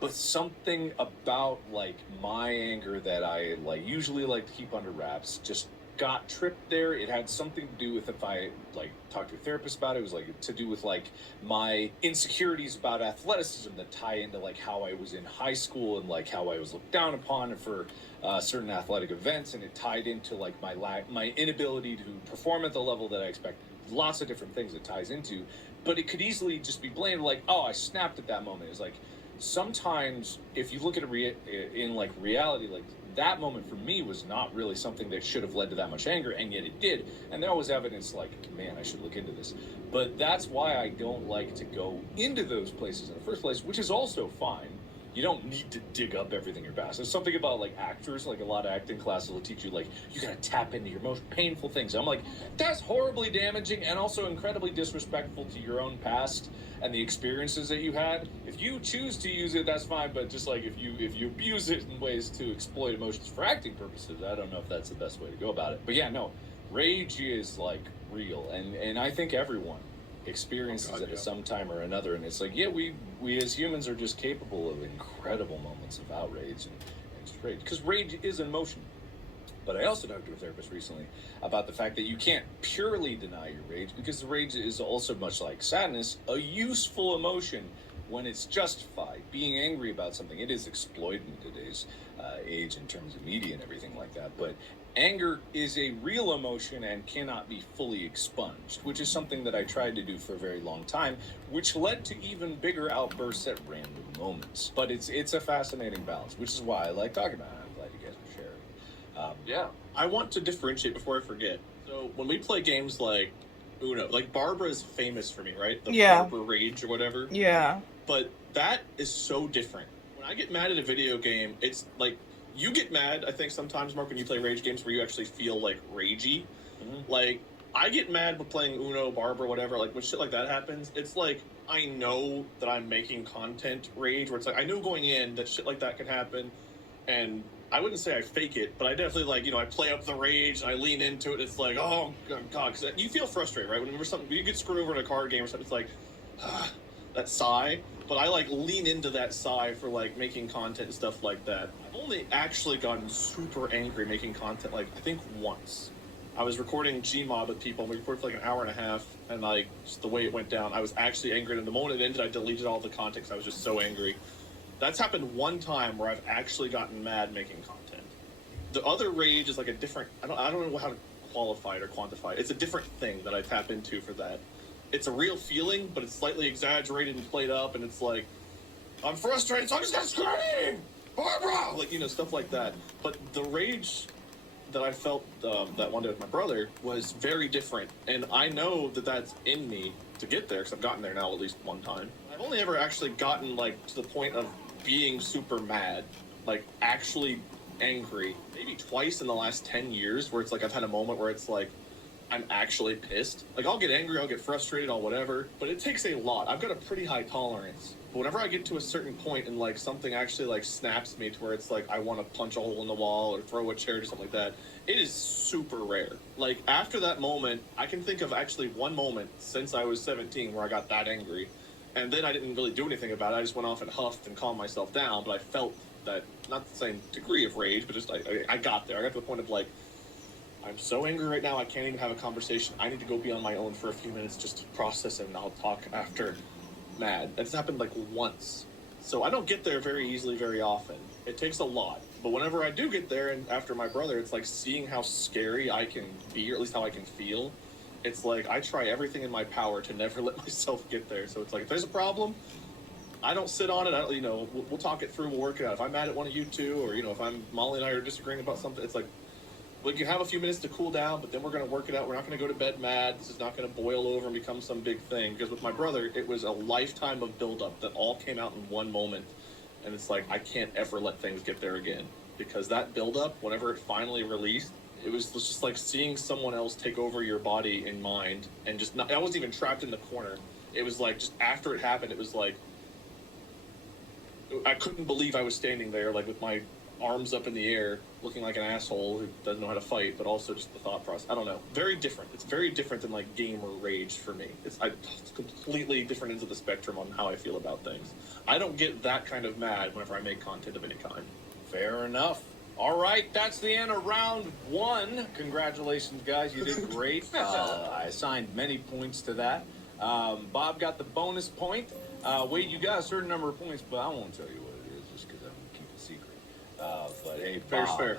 But something about, like, my anger that I, like, usually like to keep under wraps just got tripped there. It had something to do with, if I, like, talked to a therapist about it, it was, like, to do with, like, my insecurities about athleticism that tie into, like, how I was in high school and, like, how I was looked down upon for certain athletic events, and it tied into, like, my inability to perform at the level that I expected. Lots of different things it ties into, but it could easily just be blamed, like, oh, I snapped at that moment. It's like, sometimes if you look at it in like reality, like, that moment for me was not really something that should have led to that much anger, and yet it did. And there was evidence, like, man, I should look into this. But that's why I don't like to go into those places in the first place, which is also fine. You don't need to dig up everything in your past. There's something about, like, actors, like, a lot of acting classes will teach you, like, you gotta tap into your most painful things. And I'm like, that's horribly damaging and also incredibly disrespectful to your own past and the experiences that you had. If you choose to use it, that's fine, but just, like, if you abuse it in ways to exploit emotions for acting purposes, I don't know if that's the best way to go about it. But yeah, no, rage is, like, real, and I think everyone experiences it at some time or another, and it's like, yeah, we as humans are just capable of incredible moments of outrage and rage, because rage is an emotion. But I also talked to a therapist recently about the fact that you can't purely deny your rage, because the rage is also, much like sadness, a useful emotion when it's justified. Being angry about something, it is exploited in today's age in terms of media and everything like that, but anger is a real emotion and cannot be fully expunged, which is something that I tried to do for a very long time, which led to even bigger outbursts at random moments. But it's a fascinating balance, which is why I like talking about it. I'm glad you guys are sharing. Yeah. I want to differentiate before I forget. So when we play games like Uno, like, Barbara is famous for me, right? The Barbara Rage or whatever. Yeah. But that is so different. When I get mad at a video game, it's like, you get mad, I think, sometimes, Mark, when you play rage games where you actually feel, like, ragey. Mm-hmm. Like, I get mad with playing Uno, Barbara, whatever, like, when shit like that happens, it's like, I know that I'm making content rage, where it's like, I knew going in that shit like that could happen, and I wouldn't say I fake it, but I definitely, like, you know, I play up the rage, and I lean into it, it's like, oh, God, because you feel frustrated, right? Whenever you get screwed over in a card game or something, it's like, that sigh. But I, like, lean into that sigh for, like, making content and stuff like that. I've only actually gotten super angry making content, like, I think once. I was recording Gmod with people, and we recorded for, like, an hour and a half, and, like, just the way it went down, I was actually angry, and the moment it ended, I deleted all the content because I was just so angry. That's happened one time where I've actually gotten mad making content. The other rage is, like, a different, I don't know how to qualify it or quantify it. It's a different thing that I tap into for that. It's a real feeling, but it's slightly exaggerated and played up, and it's like, I'm frustrated, so I'm just gonna scream! Barbara! Like, you know, stuff like that. But the rage that I felt that one day with my brother was very different, and I know that that's in me to get there, because I've gotten there now at least one time. I've only ever actually gotten, like, to the point of being super mad, like, actually angry, maybe twice in the last 10 years, where it's like I've had a moment where it's like, I'm actually pissed. Like, I'll get angry, I'll get frustrated, I'll whatever, but it takes a lot. I've got a pretty high tolerance. But whenever I get to a certain point and, like, something actually, like, snaps me to where it's like I want to punch a hole in the wall or throw a chair or something like that, it is super rare. Like, after that moment, I can think of actually one moment since I was 17 where I got that angry, and then I didn't really do anything about it. I just went off and huffed and calmed myself down, but I felt that, not the same degree of rage, but just I got there. I got to the point of, like, I'm so angry right now, I can't even have a conversation. I need to go be on my own for a few minutes just to process it, and I'll talk after. Mad. That's happened, like, once. So I don't get there very easily, very often. It takes a lot. But whenever I do get there, and after my brother, it's like seeing how scary I can be, or at least how I can feel. It's like I try everything in my power to never let myself get there. So it's like, if there's a problem, I don't sit on it. We'll talk it through, we'll work it out. If I'm mad at one of you two, or, you know, if Molly and I are disagreeing about something, it's like, we can have a few minutes to cool down, but then we're going to work it out. We're not going to go to bed mad. This is not going to boil over and become some big thing. Because with my brother, it was a lifetime of buildup that all came out in one moment. And it's like, I can't ever let things get there again. Because that buildup, whenever it finally released, It was just like seeing someone else take over your body and mind, and just not, I wasn't even trapped in the corner. It was like, just after it happened, it was like, I couldn't believe I was standing there, like, with my arms up in the air, looking like an asshole who doesn't know how to fight, but also just the thought process. I don't know. Very different. It's very different than, like, gamer rage for me. It's completely different ends of the spectrum on how I feel about things. I don't get that kind of mad whenever I make content of any kind. Fair enough. All right, that's the end of round 1. Congratulations, guys. You did great. I assigned many points to that. Bob got the bonus point. Wade, you got a certain number of points, but I won't tell you what it is just because I'm going to keep it secret. But hey, Bob, Fair.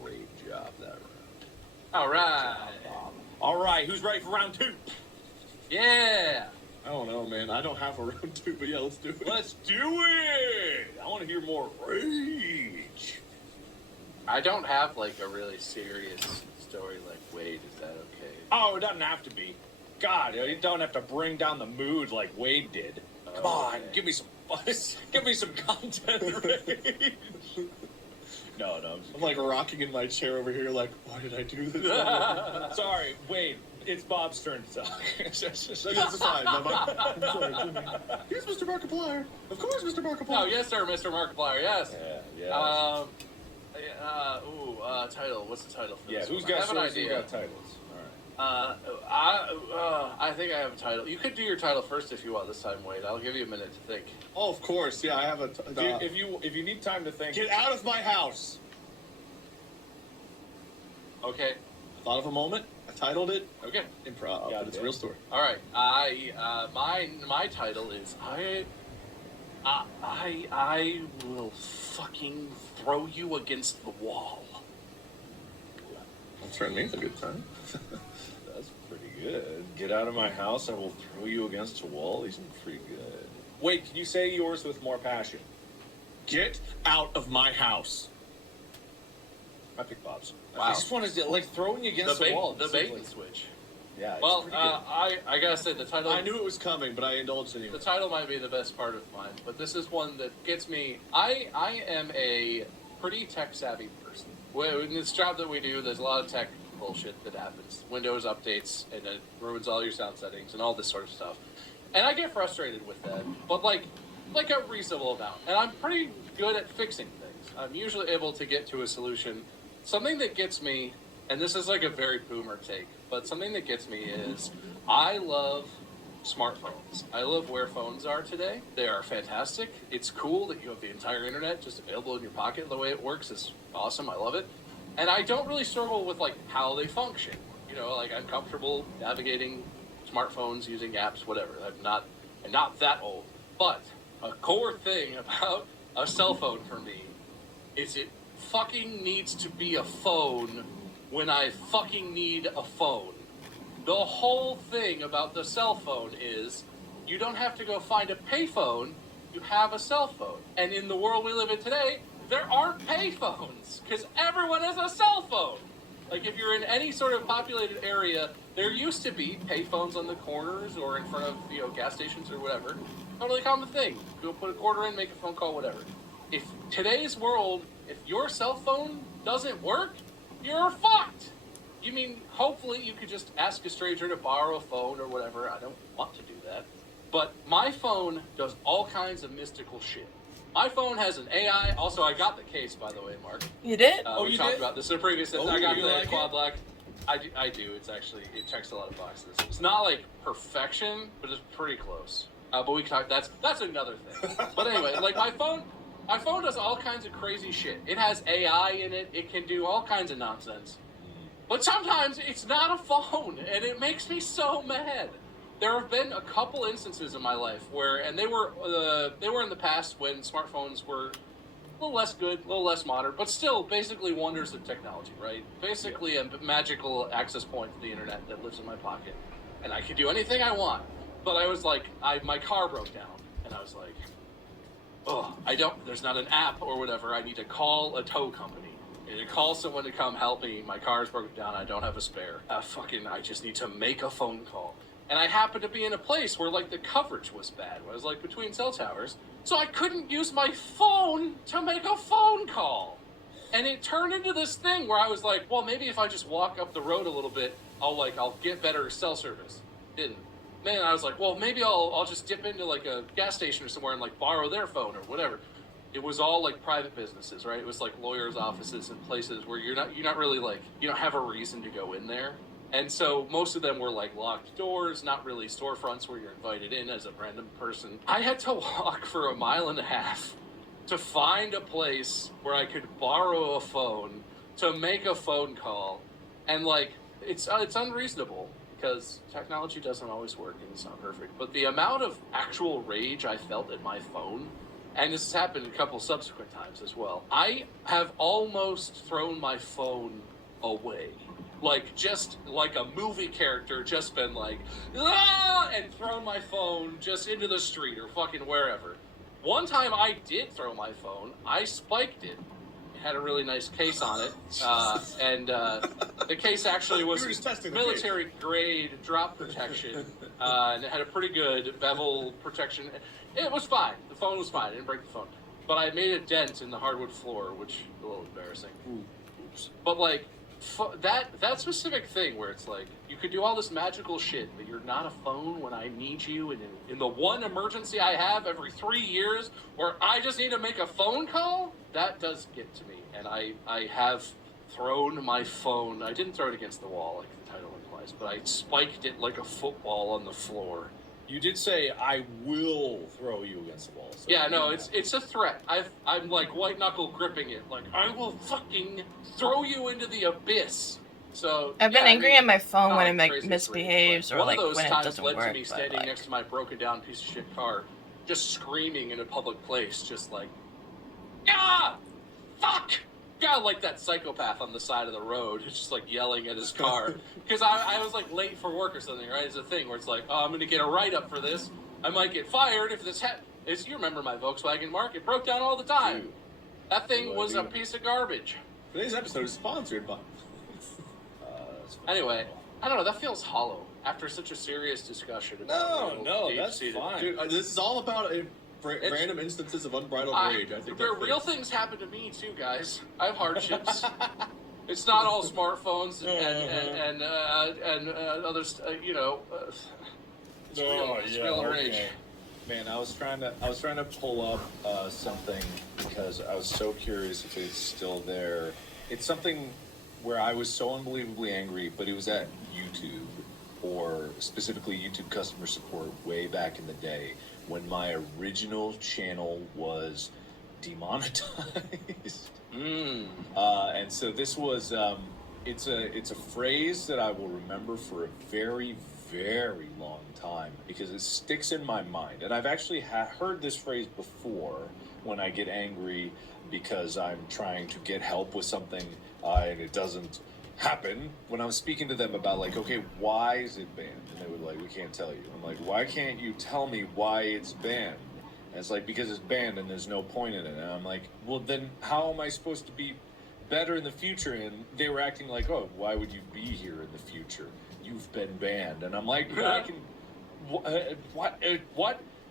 Great job that round. All right. All right, who's ready for round 2? Yeah. I don't know, man. I don't have a round 2, but yeah, let's do it. Let's do it! I want to hear more rage. I don't have like a really serious story like Wade. Is that okay? Oh, it doesn't have to be. God, you don't have to bring down the mood like Wade did. Come on, give me some give me some content rage. No, I'm I'm like rocking in my chair over here, like, why did I do this? sorry, Wade. It's Bob's turn to talk. That's fine. I'm sorry. Here's Mr. Markiplier. Of course, Mr. Markiplier. Oh, yes, sir, Mr. Markiplier. Yes. Yeah. Title. What's the title for this? Who's one? I got have an stories? Who idea. got titles? All I think I have a title. You could do your title first if you want this time, Wade. I'll give you a minute to think. Oh, of course. Yeah, I have a... right. If you need time to think, Get out of my house. Okay. Thought of a moment. I titled it. Okay. Improv. Yeah, But it's a real story. All right. My title is I will fucking throw you against the wall. Well, certainly a good time. that's pretty good. Get out of my house. I will throw you against a wall. These are pretty good. Wait, can you say yours with more passion? Get out of my house. I pick Bob's. Wow. I just want to like throwing you against the wall. The bait and switch. Yeah. Well, pretty good. I gotta say the title. I knew it was coming, but I indulged anyway. The title might be the best part of mine, but this is one that gets me. I am a pretty tech savvy person. In this job that we do, there's a lot of tech bullshit that happens. Windows updates, and it ruins all your sound settings and all this sort of stuff. And I get frustrated with that, but like a reasonable amount. And I'm pretty good at fixing things. I'm usually able to get to a solution. Something that gets me, and this is like a very boomer take, but something that gets me is I love smartphones. I love where phones are today. They are fantastic. It's cool that you have the entire internet just available in your pocket. The way it works is awesome. I love it. And I don't really struggle with like how they function. You know, like I'm comfortable navigating smartphones, using apps, whatever. I'm not that old. But a core thing about a cell phone for me is it fucking needs to be a phone when I fucking need a phone. The whole thing about the cell phone is you don't have to go find a payphone, you have a cell phone. And in the world we live in today, there aren't payphones because everyone has a cell phone. Like if you're in any sort of populated area, there used to be payphones on the corners or in front of, gas stations or whatever. Totally common thing. Go put a quarter in, make a phone call, whatever. If today's world, if your cell phone doesn't work, you're fucked. You mean, hopefully you could just ask a stranger to borrow a phone or whatever. I don't want to do that. But my phone does all kinds of mystical shit. My phone has an AI. Also, I got the case, by the way, Mark. You did? We talked about this in a previous. I got you the like quad lock. I do. It's actually, it checks a lot of boxes. It's not like perfection, but it's pretty close. But we talked. That's another thing. But anyway, like my phone does all kinds of crazy shit. It has AI in it. It can do all kinds of nonsense. But sometimes it's not a phone, and it makes me so mad. There have been a couple instances in my life where, and they were in the past when smartphones were a little less good, a little less modern, but still basically wonders of technology, right? Basically a magical access point to the internet that lives in my pocket, and I could do anything I want. But I was like, my car broke down, and I was like, oh, there's not an app or whatever. I need to call a tow company. I need to call someone to come help me. My car's broken down. I don't have a spare. I just need to make a phone call. And I happened to be in a place where, like, the coverage was bad. I was, like, between cell towers. So I couldn't use my phone to make a phone call. And it turned into this thing where I was like, well, maybe if I just walk up the road a little bit, I'll get better cell service. Didn't. Then I was like, well, maybe I'll just dip into like a gas station or somewhere and like borrow their phone or whatever. It was all like private businesses, right? It was like lawyers' offices and places where you're not really like, you don't have a reason to go in there. And so most of them were like locked doors, not really storefronts where you're invited in as a random person. I had to walk for 1.5 miles to find a place where I could borrow a phone to make a phone call. And like, it's unreasonable because technology doesn't always work and it's not perfect. But the amount of actual rage I felt at my phone, and this has happened a couple subsequent times as well, I have almost thrown my phone away. Like, just like a movie character, just been like, ah! And thrown my phone just into the street or fucking wherever. One time I did throw my phone. I spiked it. It had a really nice case on it. And the case actually was military grade drop protection. And it had a pretty good bevel protection. It was fine. The phone was fine. I didn't break the phone. But I made a dent in the hardwood floor, which is a little embarrassing. Oops. But like, that specific thing where it's like, you could do all this magical shit, but you're not a phone when I need you, and in the one emergency I have every 3 years, where I just need to make a phone call, that does get to me. And I have thrown my phone. I didn't throw it against the wall like the title implies, but I spiked it like a football on the floor. You did say, I will throw you against the wall. So yeah, no, it's a threat. I'm like white knuckle gripping it. Like, I will fucking throw you into the abyss. So I've been angry at my phone when it like misbehaves or like when it doesn't work. One of those times led to me standing next to my broken down piece of shit car, just screaming in a public place, just like, ah, fuck! Yeah, like that psychopath on the side of the road, who's just like yelling at his car. Because I was like late for work or something, right? It's a thing where it's like, oh, I'm going to get a write-up for this. I might get fired if this you remember my Volkswagen Mark? It broke down all the time. Dude. That thing was a piece of garbage. Today's episode is sponsored by... Anyway, I don't know, that feels hollow after such a serious discussion. No, that's fine. Dude, this is all about random instances of unbridled rage. I think real things happen to me too, guys. I have hardships. It's not all smartphones and others. It's real rage. Man, I was trying to pull up something because I was so curious if it's still there. It's something where I was so unbelievably angry, but it was at YouTube, or specifically YouTube customer support way back in the day when my original channel was demonetized. And so this was it's a phrase that I will remember for a very, very long time because it sticks in my mind. And I've actually heard this phrase before when I get angry because I'm trying to get help with something and it doesn't happen. When I was speaking to them about like, okay, why is it banned? And they were like, we can't tell you. I'm like, why can't you tell me why it's banned? And it's like, because it's banned and there's no point in it. And I'm like, well, then how am I supposed to be better in the future? And they were acting like, oh, why would you be here in the future? You've been banned. And I'm like, I can, what? And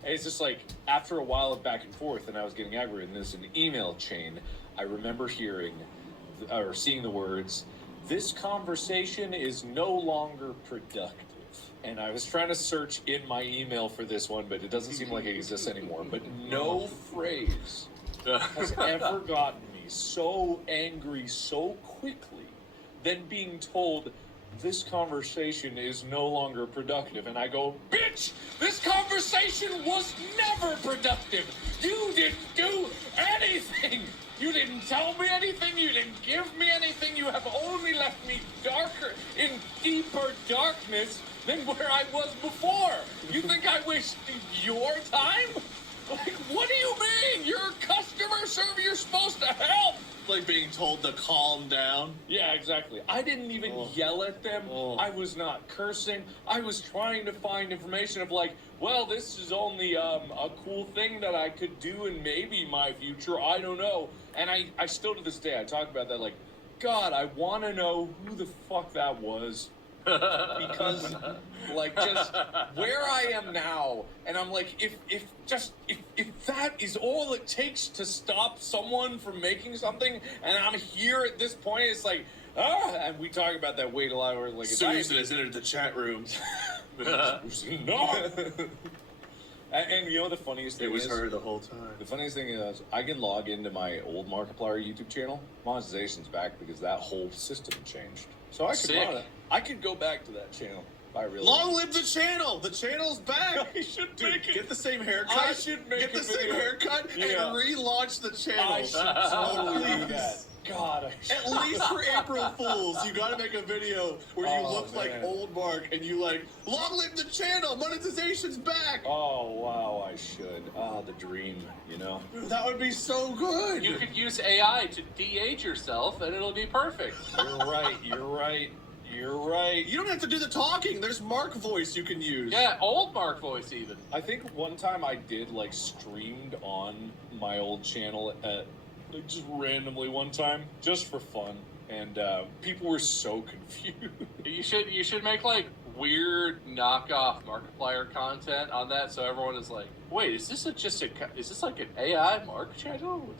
it's just like, after a while of back and forth, and I was getting angry, and there's an email chain, I remember hearing, or seeing the words, this conversation is no longer productive. And I was trying to search in my email for this one, but it doesn't seem like it exists anymore. But no phrase has ever gotten me so angry so quickly than being told this conversation is no longer productive. And I go, bitch, this conversation was never productive. You didn't do anything. You didn't tell me anything. You didn't give me anything. You have only left me darker, in deeper darkness than where I was before. You think I wasted your time? Like, what do you mean? You're a customer service. You're supposed to help. Like being told to calm down. Yeah, exactly. I didn't even yell at them. I was not cursing. I was trying to find information of like, well, this is only a cool thing that I could do in maybe my future. I don't know. And I still to this day, I talk about that like, God, I want to know who the fuck that was. Because like just where I am now, and I'm like, if that is all it takes to stop someone from making something, and I'm here at this point. It's like, and we talk about that wait a lot. Where like Susan has entered the chat room. No. And you know the funniest thing It was is, her the whole time. the funniest thing is I can log into my old Markiplier YouTube channel. Monetization's back because that whole system changed. So I could go back to that channel. Long live the channel! The channel's back! I should Dude, make it. get the same haircut. I should make Get the a same video. haircut and relaunch the channel. I should totally do Please. that. God, I should. At least for April Fools, you gotta make a video where you look man. like old Mark and you like, long live the channel! Monetization's back! Oh, wow, I should. The dream, you know? Dude, that would be so good! You could use AI to de-age yourself, and it'll be perfect. You're right. You don't have to do the talking. There's Mark voice you can use. Yeah, old Mark voice even. I think one time I did, like, streamed on my old channel at, like, just randomly one time, just for fun. And people were so confused. You should make like weird knockoff Markiplier content on that, so everyone is like, "Wait, is this like an AI Mark channel?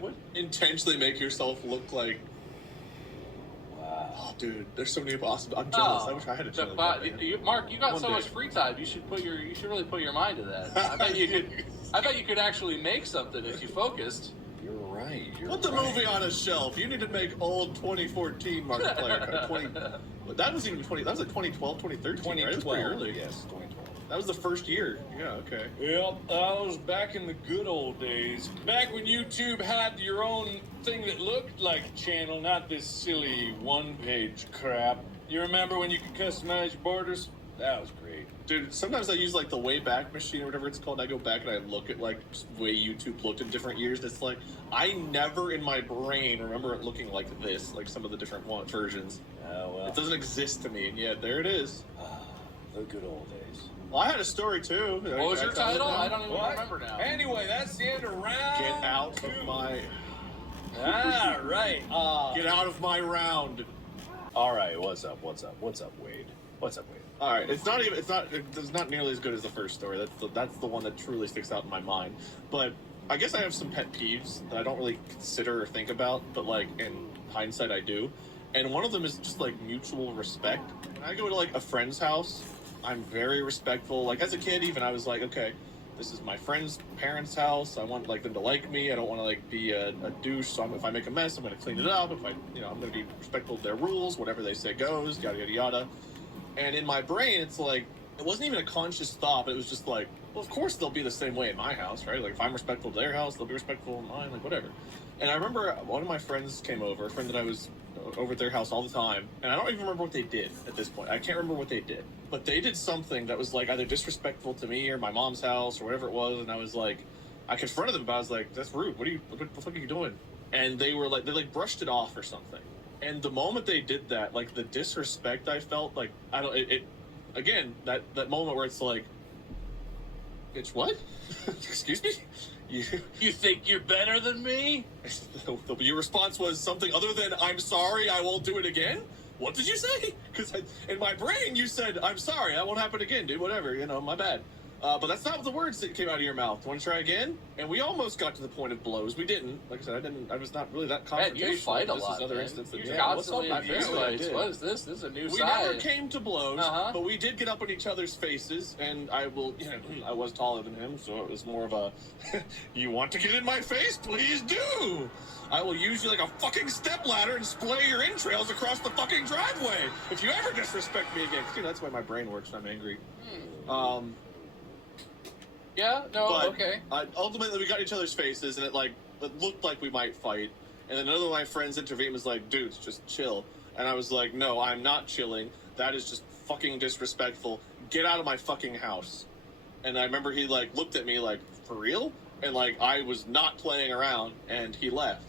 What? Intentionally make yourself look like. Wow. Oh, dude, there's so many awesome. I'm jealous. I wish I had a channel. Mark, you got One so day. much free time. You should really put your mind to that. I bet you could actually make something if you focused. You're right. Put the movie on a shelf. You need to make old 2014 Markiplier. That was even 20. That was like 2012, 2013. Right? It was pretty early. Yes, 2012. That was the first year. Yeah. Okay. Yep, I was back in the good old days. Back when YouTube had your own thing that looked like a channel, not this silly one-page crap. You remember when you could customize your borders? That was great. Dude, sometimes I use like the Wayback Machine or whatever it's called. And I go back and I look at like the way YouTube looked in different years. It's like I never in my brain remember it looking like this, like some of the different versions. Oh, well. It doesn't exist to me, and yet there it is. The good old days. Well, I had a story too. What was your title? I don't even remember now. Anyway, that's the end of round. Get out of my. Right. Get out of my round. All right. What's up, Wade? All right, it's not nearly as good as the first story. That's the one that truly sticks out in my mind. But I guess I have some pet peeves that I don't really consider or think about, but like in hindsight I do. And one of them is just like mutual respect. When I go to like a friend's house, I'm very respectful. Like as a kid, even I was like, okay, this is my friend's parents' house. I want like them to like me. I don't want to like be a douche. So if I make a mess, I'm going to clean it up. I'm going to be respectful of their rules. Whatever they say goes. Yada yada yada. And in my brain, it's like, it wasn't even a conscious thought, but it was just like, well, of course they'll be the same way in my house, right? Like, if I'm respectful to their house, they'll be respectful in mine, like, whatever. And I remember one of my friends came over, a friend that I was over at their house all the time, and I don't even remember what they did at this point. I can't remember what they did. But they did something that was, like, either disrespectful to me or my mom's house or whatever it was, and I was like, I confronted them, but I was like, that's rude. What the fuck are you doing? And they were like, they, like, brushed it off or something. And the moment they did that, like, the disrespect I felt, like, again, that moment where it's like, bitch, what? Excuse me? You think you're better than me? Your response was something other than, I'm sorry, I won't do it again? What did you say? Because in my brain, you said, I'm sorry, that won't happen again, dude, whatever, my bad. But that's not the words that came out of your mouth. Want to try again? And we almost got to the point of blows. We didn't. Like I said, I was not really that confrontational. Man, you fight a This lot. is other Man. instances. You're Yeah, what's up, constantly my in fist family? I fights. did. What is this? This is a new We side. never came to blows, Uh-huh. but we did get up in each other's faces, and I was taller than him, so it was more of a, you want to get in my face? Please do! I will use you like a fucking stepladder and splay your entrails across the fucking driveway if you ever disrespect me again. See, that's why my brain works when I'm angry. Yeah, no, But okay. ultimately, we got in each other's faces, and it looked like we might fight. And then another of my friends intervened and was like, dudes, just chill. And I was like, no, I'm not chilling. That is just fucking disrespectful. Get out of my fucking house. And I remember he looked at me like, for real? And I was not playing around, and he left.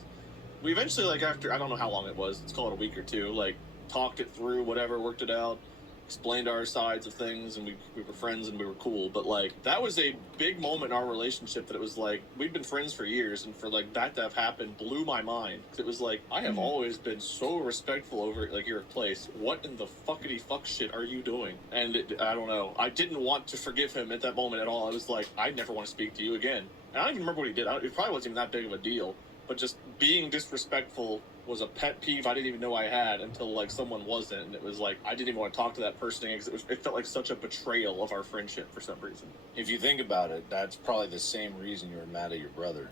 We eventually, after, I don't know how long it was, let's call it a week or two, talked it through, whatever, worked it out. explained our sides of things, and we were friends and we were cool. But like that was a big moment in our relationship that it was like we'd been friends for years, and for like that to have happened blew my mind. It was like I have always been so respectful over like your place. What in the fuckity fuck shit are you doing? And I don't know. I didn't want to forgive him at that moment at all. I was like, I never want to speak to you again. And I don't even remember what he did. It probably wasn't even that big of a deal. But just being disrespectful was a pet peeve I didn't even know I had until like someone wasn't, and it was like I didn't even want to talk to that person again because it felt like such a betrayal of our friendship for some reason. If you think about it, that's probably the same reason you were mad at your brother.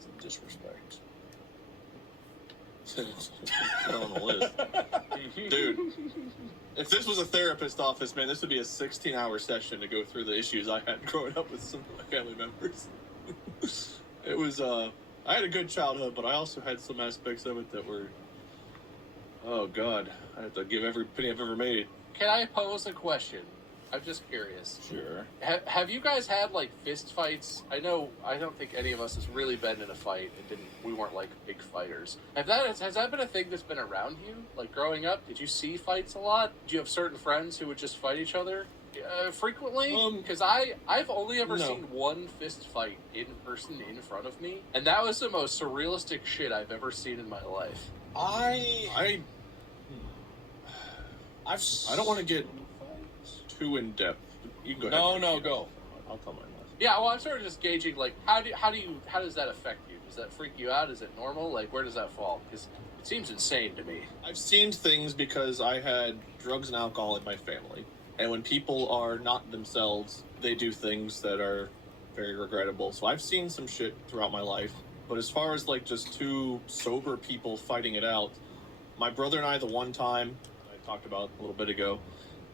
Some disrespect. Put on the list. Dude, if this was a therapist office, man, this would be a 16-hour session to go through the issues I had growing up with some of my family members. It was I had a good childhood, but I also had some aspects of it that were, oh God, I have to give every penny I've ever made. Can I pose a question? I'm just curious. Sure. Have you guys had like fist fights? I don't think any of us has really been in a fight and we weren't like big fighters. Has that been a thing that's been around you? Like growing up, did you see fights a lot? Do you have certain friends who would just fight each other? Frequently, because I've only ever seen one fist fight in person in front of me, and that was the most surrealistic shit I've ever seen in my life. I don't want to get too in depth. You can go ahead. No, go. I'll tell my last. Yeah, well, I'm sort of just gauging like how does that affect you? Does that freak you out? Is it normal? Like where does that fall? Because it seems insane to me. I've seen things because I had drugs and alcohol in my family. And when people are not themselves, they do things that are very regrettable. So I've seen some shit throughout my life. But as far as like just two sober people fighting it out, my brother and I, the one time I talked about a little bit ago,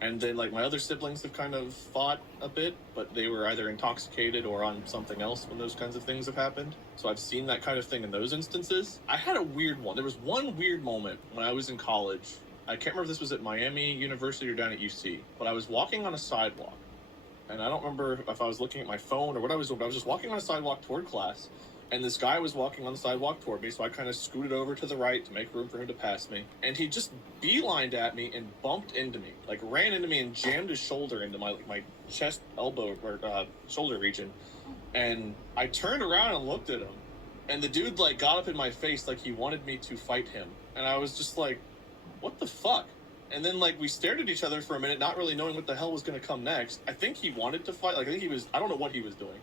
and then like my other siblings have kind of fought a bit, but they were either intoxicated or on something else when those kinds of things have happened. So I've seen that kind of thing in those instances. I had a weird one. There was one weird moment when I was in college. I can't remember if this was at Miami University or down at UC, but I was walking on a sidewalk, and I don't remember if I was looking at my phone or what I was doing, but I was just walking on a sidewalk toward class, and this guy was walking on the sidewalk toward me, so I kind of scooted over to the right to make room for him to pass me, and he just beelined at me and bumped into me, like ran into me and jammed his shoulder into my chest, elbow, or shoulder region, and I turned around and looked at him, and the dude like got up in my face like he wanted me to fight him, and I was just like, what the fuck? And then like we stared at each other for a minute, not really knowing what the hell was going to come next. I think he wanted to fight. Like I think he was, I don't know what he was doing.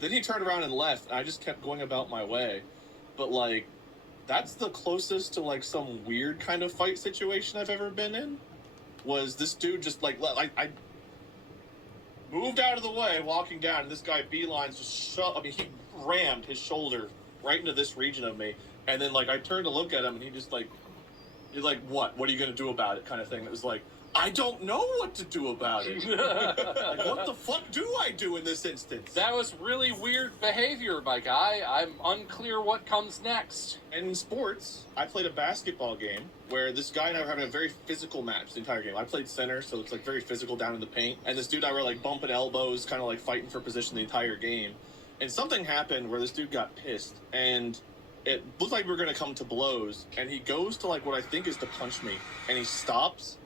Then he turned around and left, and I just kept going about my way. But like that's the closest to like some weird kind of fight situation I've ever been in. Was this dude just like I moved out of the way walking down, and this guy beelines just he rammed his shoulder right into this region of me, and then like I turned to look at him, and he just like, you're like, what? What are you going to do about it? Kind of thing. It was like, I don't know what to do about it. Like, what the fuck do I do in this instance? That was really weird behavior, my guy. I'm unclear what comes next. And in sports, I played a basketball game where this guy and I were having a very physical match the entire game. I played center, so it's like very physical down in the paint. And this dude and I were like bumping elbows, kind of like fighting for position the entire game. And something happened where this dude got pissed, and it looked like we were going to come to blows, and he goes to like what I think is to punch me, and he stops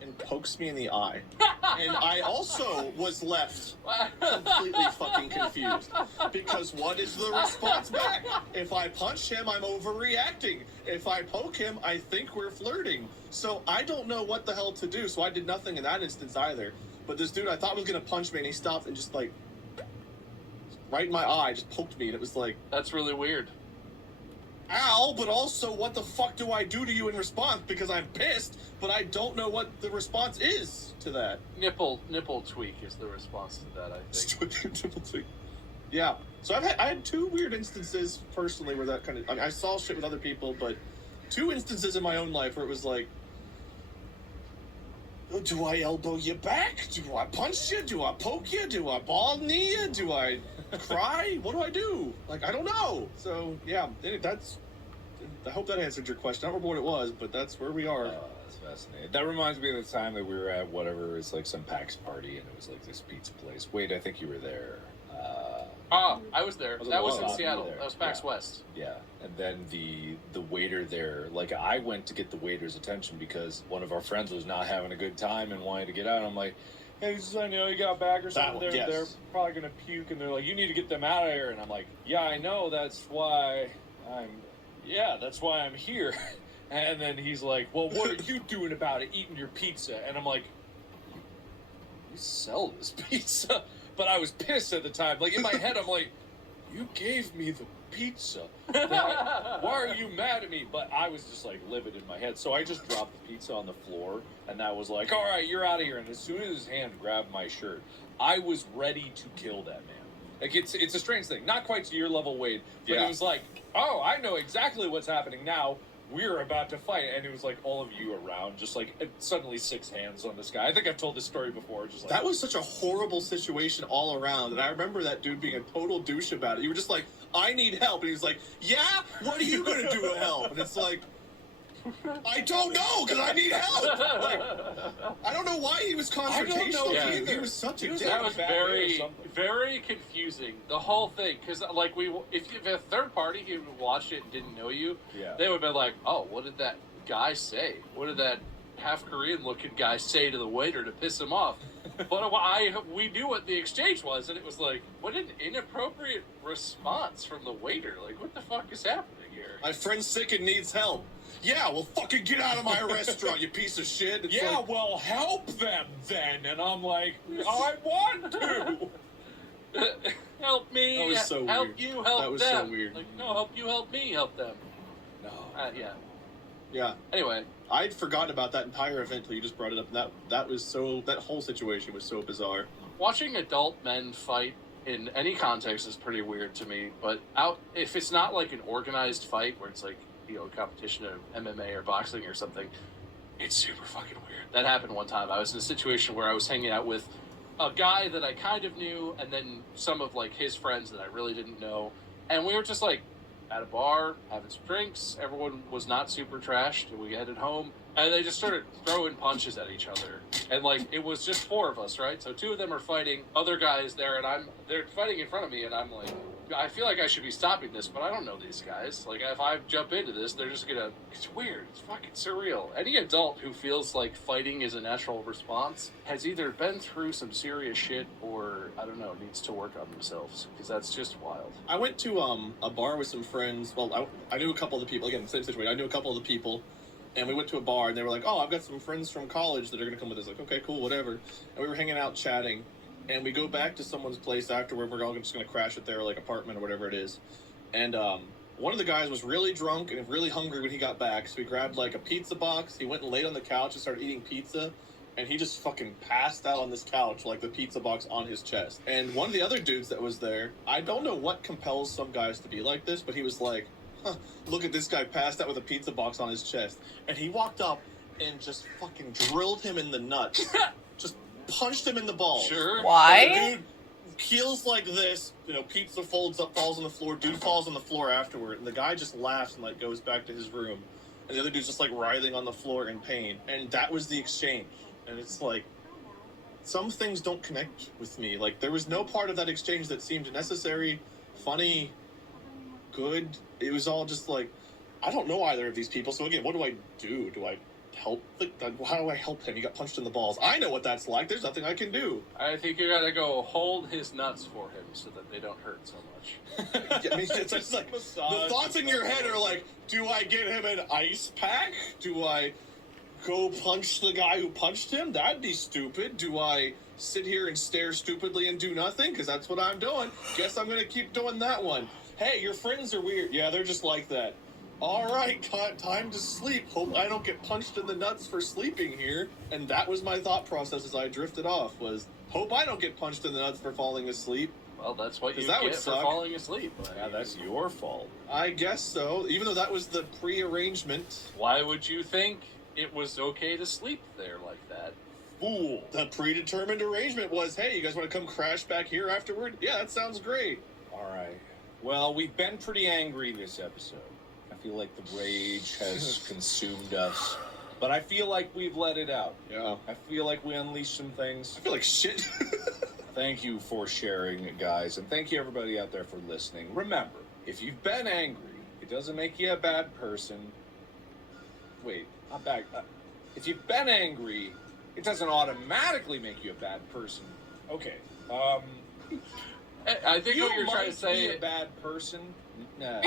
and pokes me in the eye. And I also was left completely fucking confused, because what is the response back? If I punch him, I'm overreacting. If I poke him, I think we're flirting. So I don't know what the hell to do, so I did nothing in that instance either. But this dude I thought was going to punch me, and he stopped and just like right in my eye, just poked me, and it was like, that's really weird. Ow, but also what the fuck do I do to you in response? Because I'm pissed, but I don't know what the response is to that. Nipple tweak is the response to that, I think. Nipple tweak. Yeah. So I had two weird instances personally where that kind of, I saw shit with other people, but two instances in my own life where it was like, do I elbow you back? Do I punch you? Do I poke you? Do I ball knee you? Do I cry? What do I do? Like, I don't know. So, yeah, I hope that answered your question. I don't remember what it was, but that's where we are. That's fascinating. That reminds me of the time that we were at whatever, it's like some PAX party, and it was like this pizza place. Wait, I think you were there. Oh, I was there. Was it That was in Wawa? Seattle. There. That was PAX Yeah. West. Yeah, and then the waiter there, like I went to get the waiter's attention because one of our friends was not having a good time and wanted to get out. I'm like, hey, son, you got a bag or something? one, yes. They're probably gonna puke, and they're like, you need to get them out of here. And I'm like, yeah, I know. That's why I'm here. And then he's like, well, what are you doing about it? Eating your pizza? And I'm like, you sell this pizza? But I was pissed at the time. Like in my head, I'm like, you gave me the pizza. Why are you mad at me? But I was just like livid in my head. So I just dropped the pizza on the floor, and that was like, all right, you're out of here. And as soon as his hand grabbed my shirt, I was ready to kill that man. Like it's a strange thing. Not quite to your level, Wade, but Yeah. it was like, oh, I know exactly what's happening now. We're about to fight. And it was like all of you around, just like suddenly 6 hands on this guy. I think I've told this story before. Just like, That was such a horrible situation all around, and I remember that dude being a total douche about it. You were just like, I need help, and he was like, yeah? What are you gonna do to help? And it's like, I don't know, because I need help! Like, I don't know why he was confrontational. know He either. was such a dick. That was Bad way or very, something. very confusing. The whole thing, because like if a third party who watched it and didn't know you, yeah. they would have been like, "Oh, what did that guy say? What did that half Korean-looking guy say to the waiter to piss him off?" But we knew what the exchange was, and it was like, what an inappropriate response from the waiter. Like, what the fuck is happening here? My friend's sick and needs help. Yeah, well, fucking get out of my restaurant, you piece of shit. It's Yeah, like, well, help them then. And I'm like, I want to. Help me, That was so help weird. you, help That was them. so weird. Like, no, help you, help me, help them. No. Yeah. yeah. Anyway, I'd forgotten about that entire event till you just brought it up, and that whole situation was so bizarre. watching adult men fight in any context is pretty weird to me. But if it's not like an organized fight where it's like, you know, a competition of MMA or boxing or something, it's super fucking weird. That happened one time. I was in a situation where I was hanging out with a guy that I kind of knew, and then some of like his friends that I really didn't know, and we were just like at a bar having some drinks. Everyone was not super trashed, and we headed home, and they just started throwing punches at each other. And like it was just 4 of us, right? So 2 of them are fighting, other guys there, and they're fighting in front of me, and I'm like, I feel like I should be stopping this, but I don't know these guys. Like if I jump into this, they're just gonna. It's weird. It's fucking surreal. Any adult who feels like fighting is a natural response has either been through some serious shit or I don't know, needs to work on themselves, because that's just wild. I went to a bar with some friends. Well, I knew a couple of the people. Again, same situation. I knew a couple of the people, and we went to a bar, and they were like, "Oh, I've got some friends from college that are going to come with us." Like, okay, cool, whatever. And we were hanging out, chatting, and we go back to someone's place afterward. We're all just going to crash at their like apartment or whatever it is. And one of the guys was really drunk and really hungry when he got back, so he grabbed like a pizza box. He went and laid on the couch and started eating pizza. And he just fucking passed out on this couch, like the pizza box on his chest. And one of the other dudes that was there, I don't know what compels some guys to be like this, but he was like, huh, look at this guy passed out with a pizza box on his chest. And he walked up and just fucking drilled him in the nuts. Just punched him in the balls. Sure. Why? And the dude keels like this, pizza folds up, falls on the floor. Dude falls on the floor afterward. And the guy just laughs and like goes back to his room. And the other dude's just like writhing on the floor in pain. And that was the exchange. And it's like, some things don't connect with me. Like, there was no part of that exchange that seemed necessary, funny, good. It was all just like, I don't know either of these people. So again, what do I do? Do I help? How do I help him? He got punched in the balls. I know what that's like. There's nothing I can do. I think you gotta go hold his nuts for him so that they don't hurt so much. I mean, it's like, the thoughts in your head are like, do I get him an ice pack? Do I go punch the guy who punched him? That'd be stupid. Do I sit here and stare stupidly and do nothing? Because that's what I'm doing. Guess I'm going to keep doing that one. Hey, your friends are weird. Yeah, they're just like that. All right, time to sleep. Hope I don't get punched in the nuts for sleeping here. And that was my thought process as I drifted off, was hope I don't get punched in the nuts for falling asleep. Well, that's what you That would get for suck. falling asleep. Yeah, that's your fault. I guess so, even though that was the pre-arrangement. Why would you think it was okay to sleep there like that? Fool. The predetermined arrangement was, hey, you guys want to come crash back here afterward? Yeah, that sounds great. All right. Well, we've been pretty angry this episode. I feel like the rage has consumed us. But I feel like we've let it out. Yeah. I feel like we unleashed some things. I feel like shit. Thank you for sharing, guys, and thank you everybody out there for listening. Remember, if you've been angry, it doesn't make you a bad person. Wait, I'm back. If you've been angry, it doesn't automatically make you a bad person. Okay. I think what you're trying to say. Be a bad person. Nah.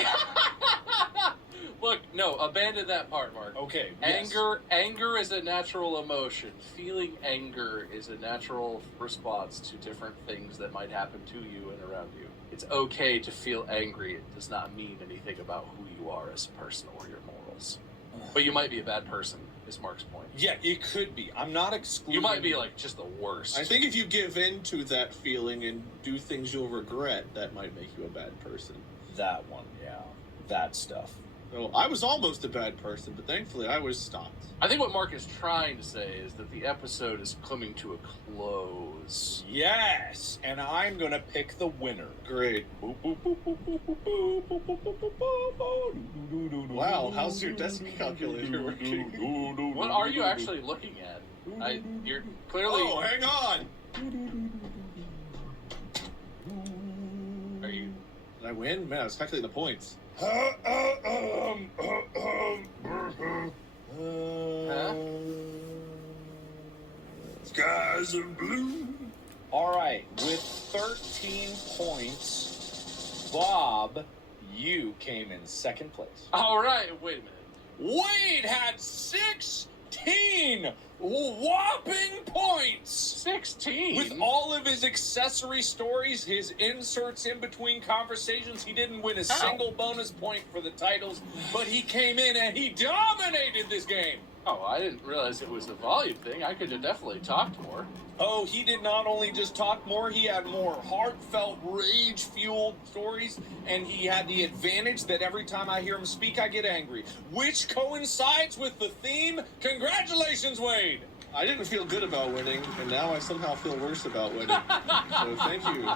Look, no, abandon that part, Mark. Okay. Anger is a natural emotion. Feeling anger is a natural response to different things that might happen to you and around you. It's okay to feel angry. It does not mean anything about who you are as a person or your morals. But you might be a bad person, is Mark's point. Yeah, it could be. I'm not excluding. You might be like just the worst. I think if you give in to that feeling and do things you'll regret, that might make you a bad person. That one, yeah. That stuff. So I was almost a bad person, but thankfully I was stopped. I think what Mark is trying to say is that the episode is coming to a close. Yes, and I'm gonna pick the winner. Great. Wow, how's your desk calculator working? What are you actually looking at? You're clearly... Oh, hang on! Are you... Did I win? Man, I was calculating the points. Skies are blue. All right, with 13 points, Bob, you came in second place. All right, wait a minute. Wade had 16 whopping points. 16? With all of his accessory stories, his inserts in between conversations, he didn't win a single bonus point for the titles, but he came in and he dominated this game. Oh, I didn't realize it was a volume thing. I could have definitely talked more. Oh, he did not only just talk more, he had more heartfelt, rage-fueled stories, and he had the advantage that every time I hear him speak, I get angry, which coincides with the theme. Congratulations, Wade! I didn't feel good about winning, and now I somehow feel worse about winning. So thank you.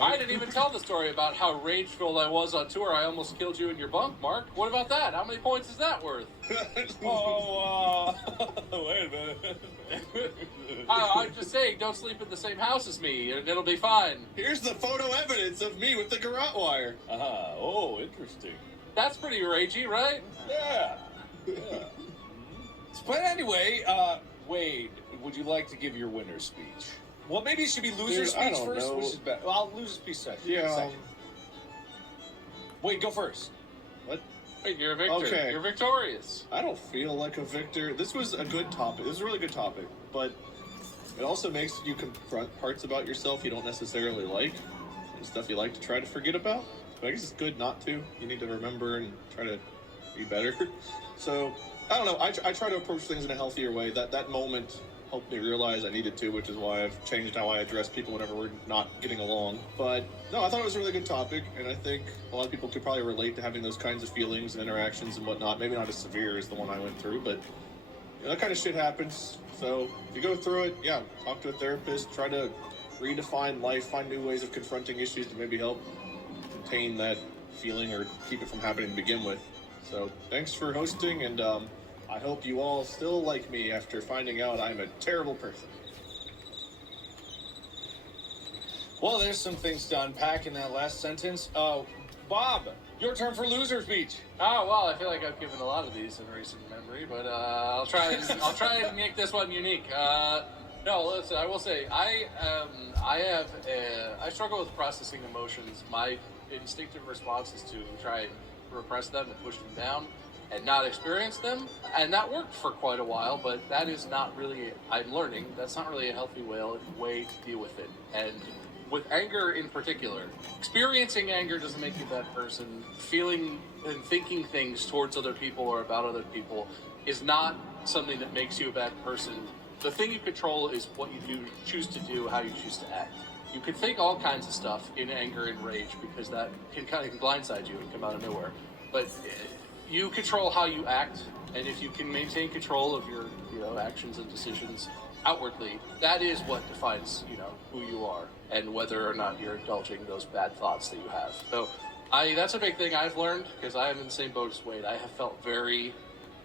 I didn't even tell the story about how rage-filled I was on tour. I almost killed you in your bunk, Mark. What about that? How many points is that worth? Wait a minute. I'm just saying, don't sleep in the same house as me, and it'll be fine. Here's the photo evidence of me with the garrote wire. Oh, interesting. That's pretty ragey, right? Yeah. But anyway, Wade, would you like to give your winner's speech? Well, maybe it should be loser's I speech don't first. know. Which is better? Well, I'll loser's speech second. Yeah. Wait, go first. What? Wait, you're a victor. Okay. You're victorious. I don't feel like a victor. This was a good topic. This was a really good topic, but it also makes you confront parts about yourself you don't necessarily like and stuff you like to try to forget about. But I guess it's good not to. You need to remember and try to be better. So, I don't know. I try to approach things in a healthier way. That moment helped me realize I needed to, which is why I've changed how I address people whenever we're not getting along. But no, I thought it was a really good topic, and I think a lot of people could probably relate to having those kinds of feelings and interactions and whatnot. Maybe not as severe as the one I went through, but you know, that kind of shit happens. So if you go through it, yeah, talk to a therapist, try to redefine life, find new ways of confronting issues to maybe help contain that feeling or keep it from happening to begin with. So thanks for hosting, and I hope you all still like me after finding out I'm a terrible person. Well, there's some things to unpack in that last sentence. Bob, your turn for loser speech. Oh, well, I feel like I've given a lot of these in recent memory, but I'll try and make this one unique. No, listen, I will say, I struggle with processing emotions. My instinctive response is to try and repress them and push them down and not experience them, and that worked for quite a while, but that is not really, I'm learning, that's not really a healthy way to deal with it. And with anger in particular, experiencing anger doesn't make you a bad person. Feeling and thinking things towards other people or about other people is not something that makes you a bad person. The thing you control is what you choose to do, how you choose to act. You can think all kinds of stuff in anger and rage because that can kind of blindside you and come out of nowhere. But you control how you act, and if you can maintain control of your actions and decisions outwardly, that is what defines who you are and whether or not you're indulging those bad thoughts that you have. So that's a big thing I've learned, because I am in the same boat as Wade. I have felt very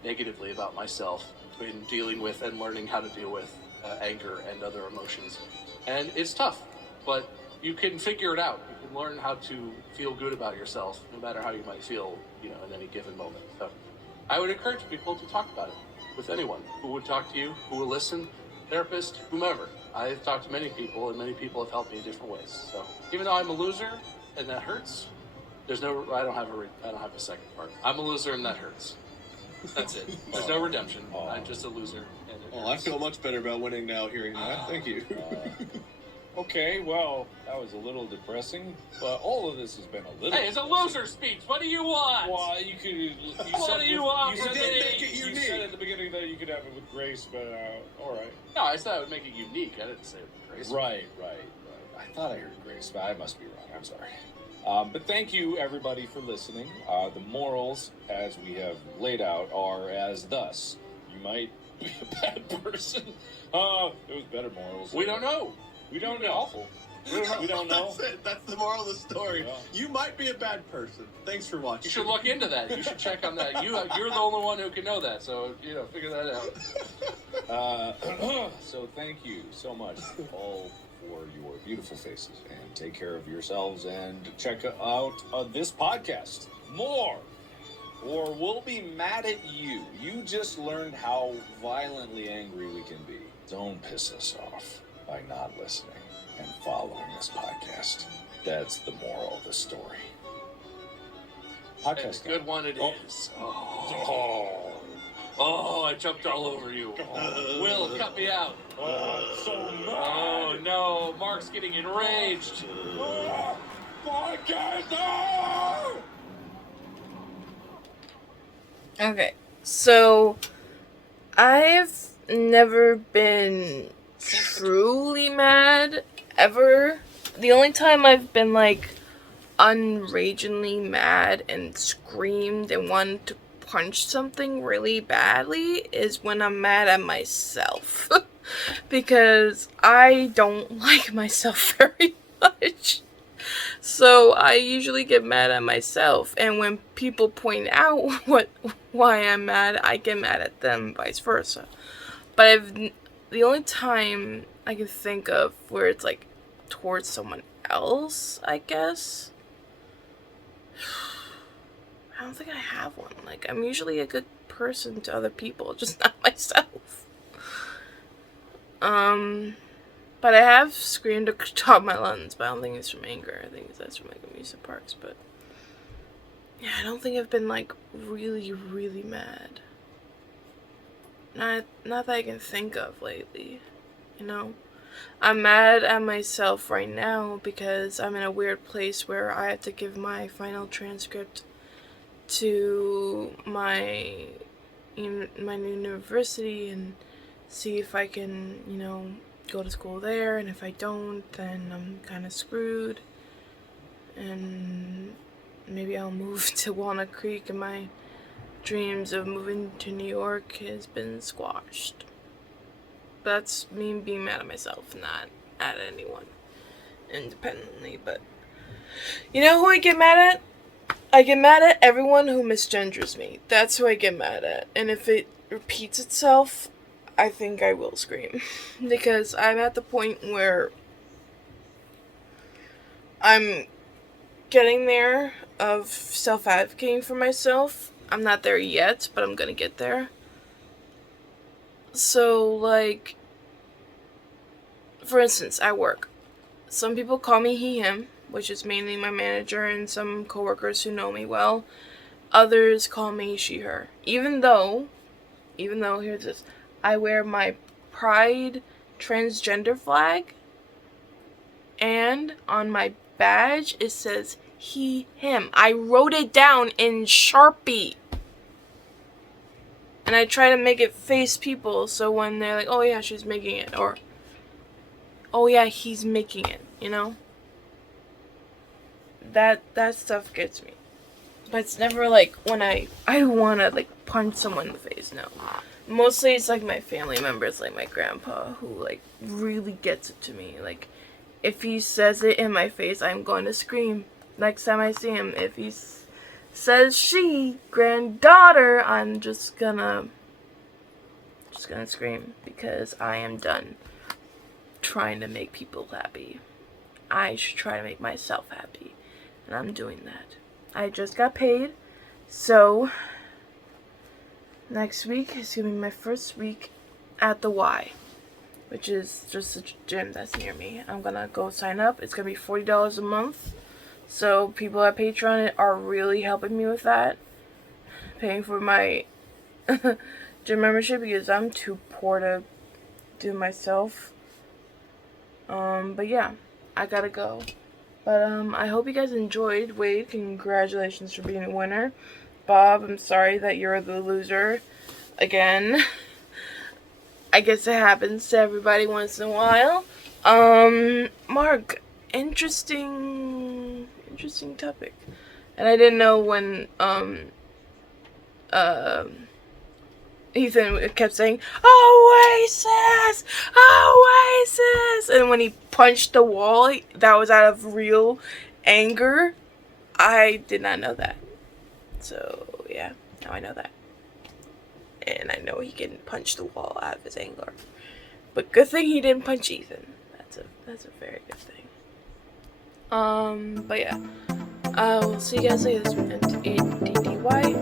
negatively about myself in dealing with and learning how to deal with anger and other emotions. And it's tough, but you can figure it out. You can learn how to feel good about yourself, no matter how you might feel, in any given moment. So I would encourage people to talk about it with anyone who would talk to you, who will listen, therapist, whomever. I've talked to many people, and many people have helped me in different ways. So even though I'm a loser, and that hurts, I don't have a second part. I'm a loser, and that hurts. That's it. There's no redemption. I'm just a loser. And I feel much better about winning now hearing that. Thank you. Okay, well, that was a little depressing, but all of this has been a little. Hey, it's a loser speech. What do you want? Well, you could. What do you want? You did make it unique. You said at the beginning that you could have it with Grace, but all right. No, I said I would make it unique. I didn't say it with Grace. Right. I thought I heard Grace, but I must be wrong. I'm sorry. But thank you, everybody, for listening. The morals, as we have laid out, are as thus. You might be a bad person. It was better morals. We don't know. We don't know. We don't know. That's it. That's the moral of the story. Yeah. You might be a bad person. Thanks for watching. You should look into that. You should check on that. You're the only one who can know that. So, figure that out. So thank you so much all for your beautiful faces, and take care of yourselves, and check out this podcast more, or we'll be mad at you. You just learned how violently angry we can be. Don't piss us off by not listening and following this podcast. That's the moral of the story. Podcast. And a good one it is. Oh, I jumped all over you. Will, cut me out. So mad. Oh, no. Mark's getting enraged. Podcast. Okay, so I've never been truly mad ever. The only time I've been unragingly mad and screamed and wanted to punch something really badly is when I'm mad at myself. Because I don't like myself very much. So I usually get mad at myself, and when people point out why I'm mad, I get mad at them, vice versa. But the only time I can think of where it's towards someone else, I guess. I don't think I have one. I'm usually a good person to other people, just not myself. But I have screamed at the top of my lungs, but I don't think it's from anger. I think that's from amusement parks, but yeah, I don't think I've been really, really mad. Not that I can think of lately, I'm mad at myself right now because I'm in a weird place where I have to give my final transcript to my university and see if I can, go to school there, and if I don't, then I'm kind of screwed, and maybe I'll move to Walnut Creek, and my dreams of moving to New York has been squashed. That's me being mad at myself, not at anyone independently. But you know who I get mad at? I get mad at everyone who misgenders me. That's who I get mad at. And if it repeats itself, I think I will scream. Because I'm at the point where I'm getting there of self-advocating for myself. I'm not there yet, but I'm gonna get there. So, for instance, at work, some people call me he, him, which is mainly my manager and some coworkers who know me well. Others call me she, her. Even though, here's this, I wear my Pride transgender flag, and on my badge it says he, him. I wrote it down in Sharpie. And I try to make it face people, so when they're like, oh yeah, she's making it, or oh yeah, he's making it, That stuff gets me. But it's never when I want to punch someone in the face, no. Mostly it's my family members, my grandpa, who really gets it to me. If he says it in my face, I'm going to scream next time I see him. If he says she, granddaughter, I'm just gonna Just gonna scream because I am done trying to make people happy. I should try to make myself happy, and I'm doing that. I just got paid, so next week is gonna be my first week at the Y, which is just a gym that's near me. I'm gonna go sign up. It's gonna be $40 a month. So people at Patreon are really helping me with that, paying for my gym membership because I'm too poor to do myself. But yeah, I gotta go. But I hope you guys enjoyed. Wade, congratulations for being a winner. Bob, I'm sorry that you're the loser again. I guess it happens to everybody once in a while. Mark, interesting topic. And I didn't know when Ethan kept saying, Oasis! Oasis! And when he punched the wall, that was out of real anger. I did not know that. So, yeah, now I know that. And I know he can punch the wall out of his anger. But good thing he didn't punch Ethan. That's a very good thing. But yeah. I will see you guys later. This has been M.A.D.D.Y.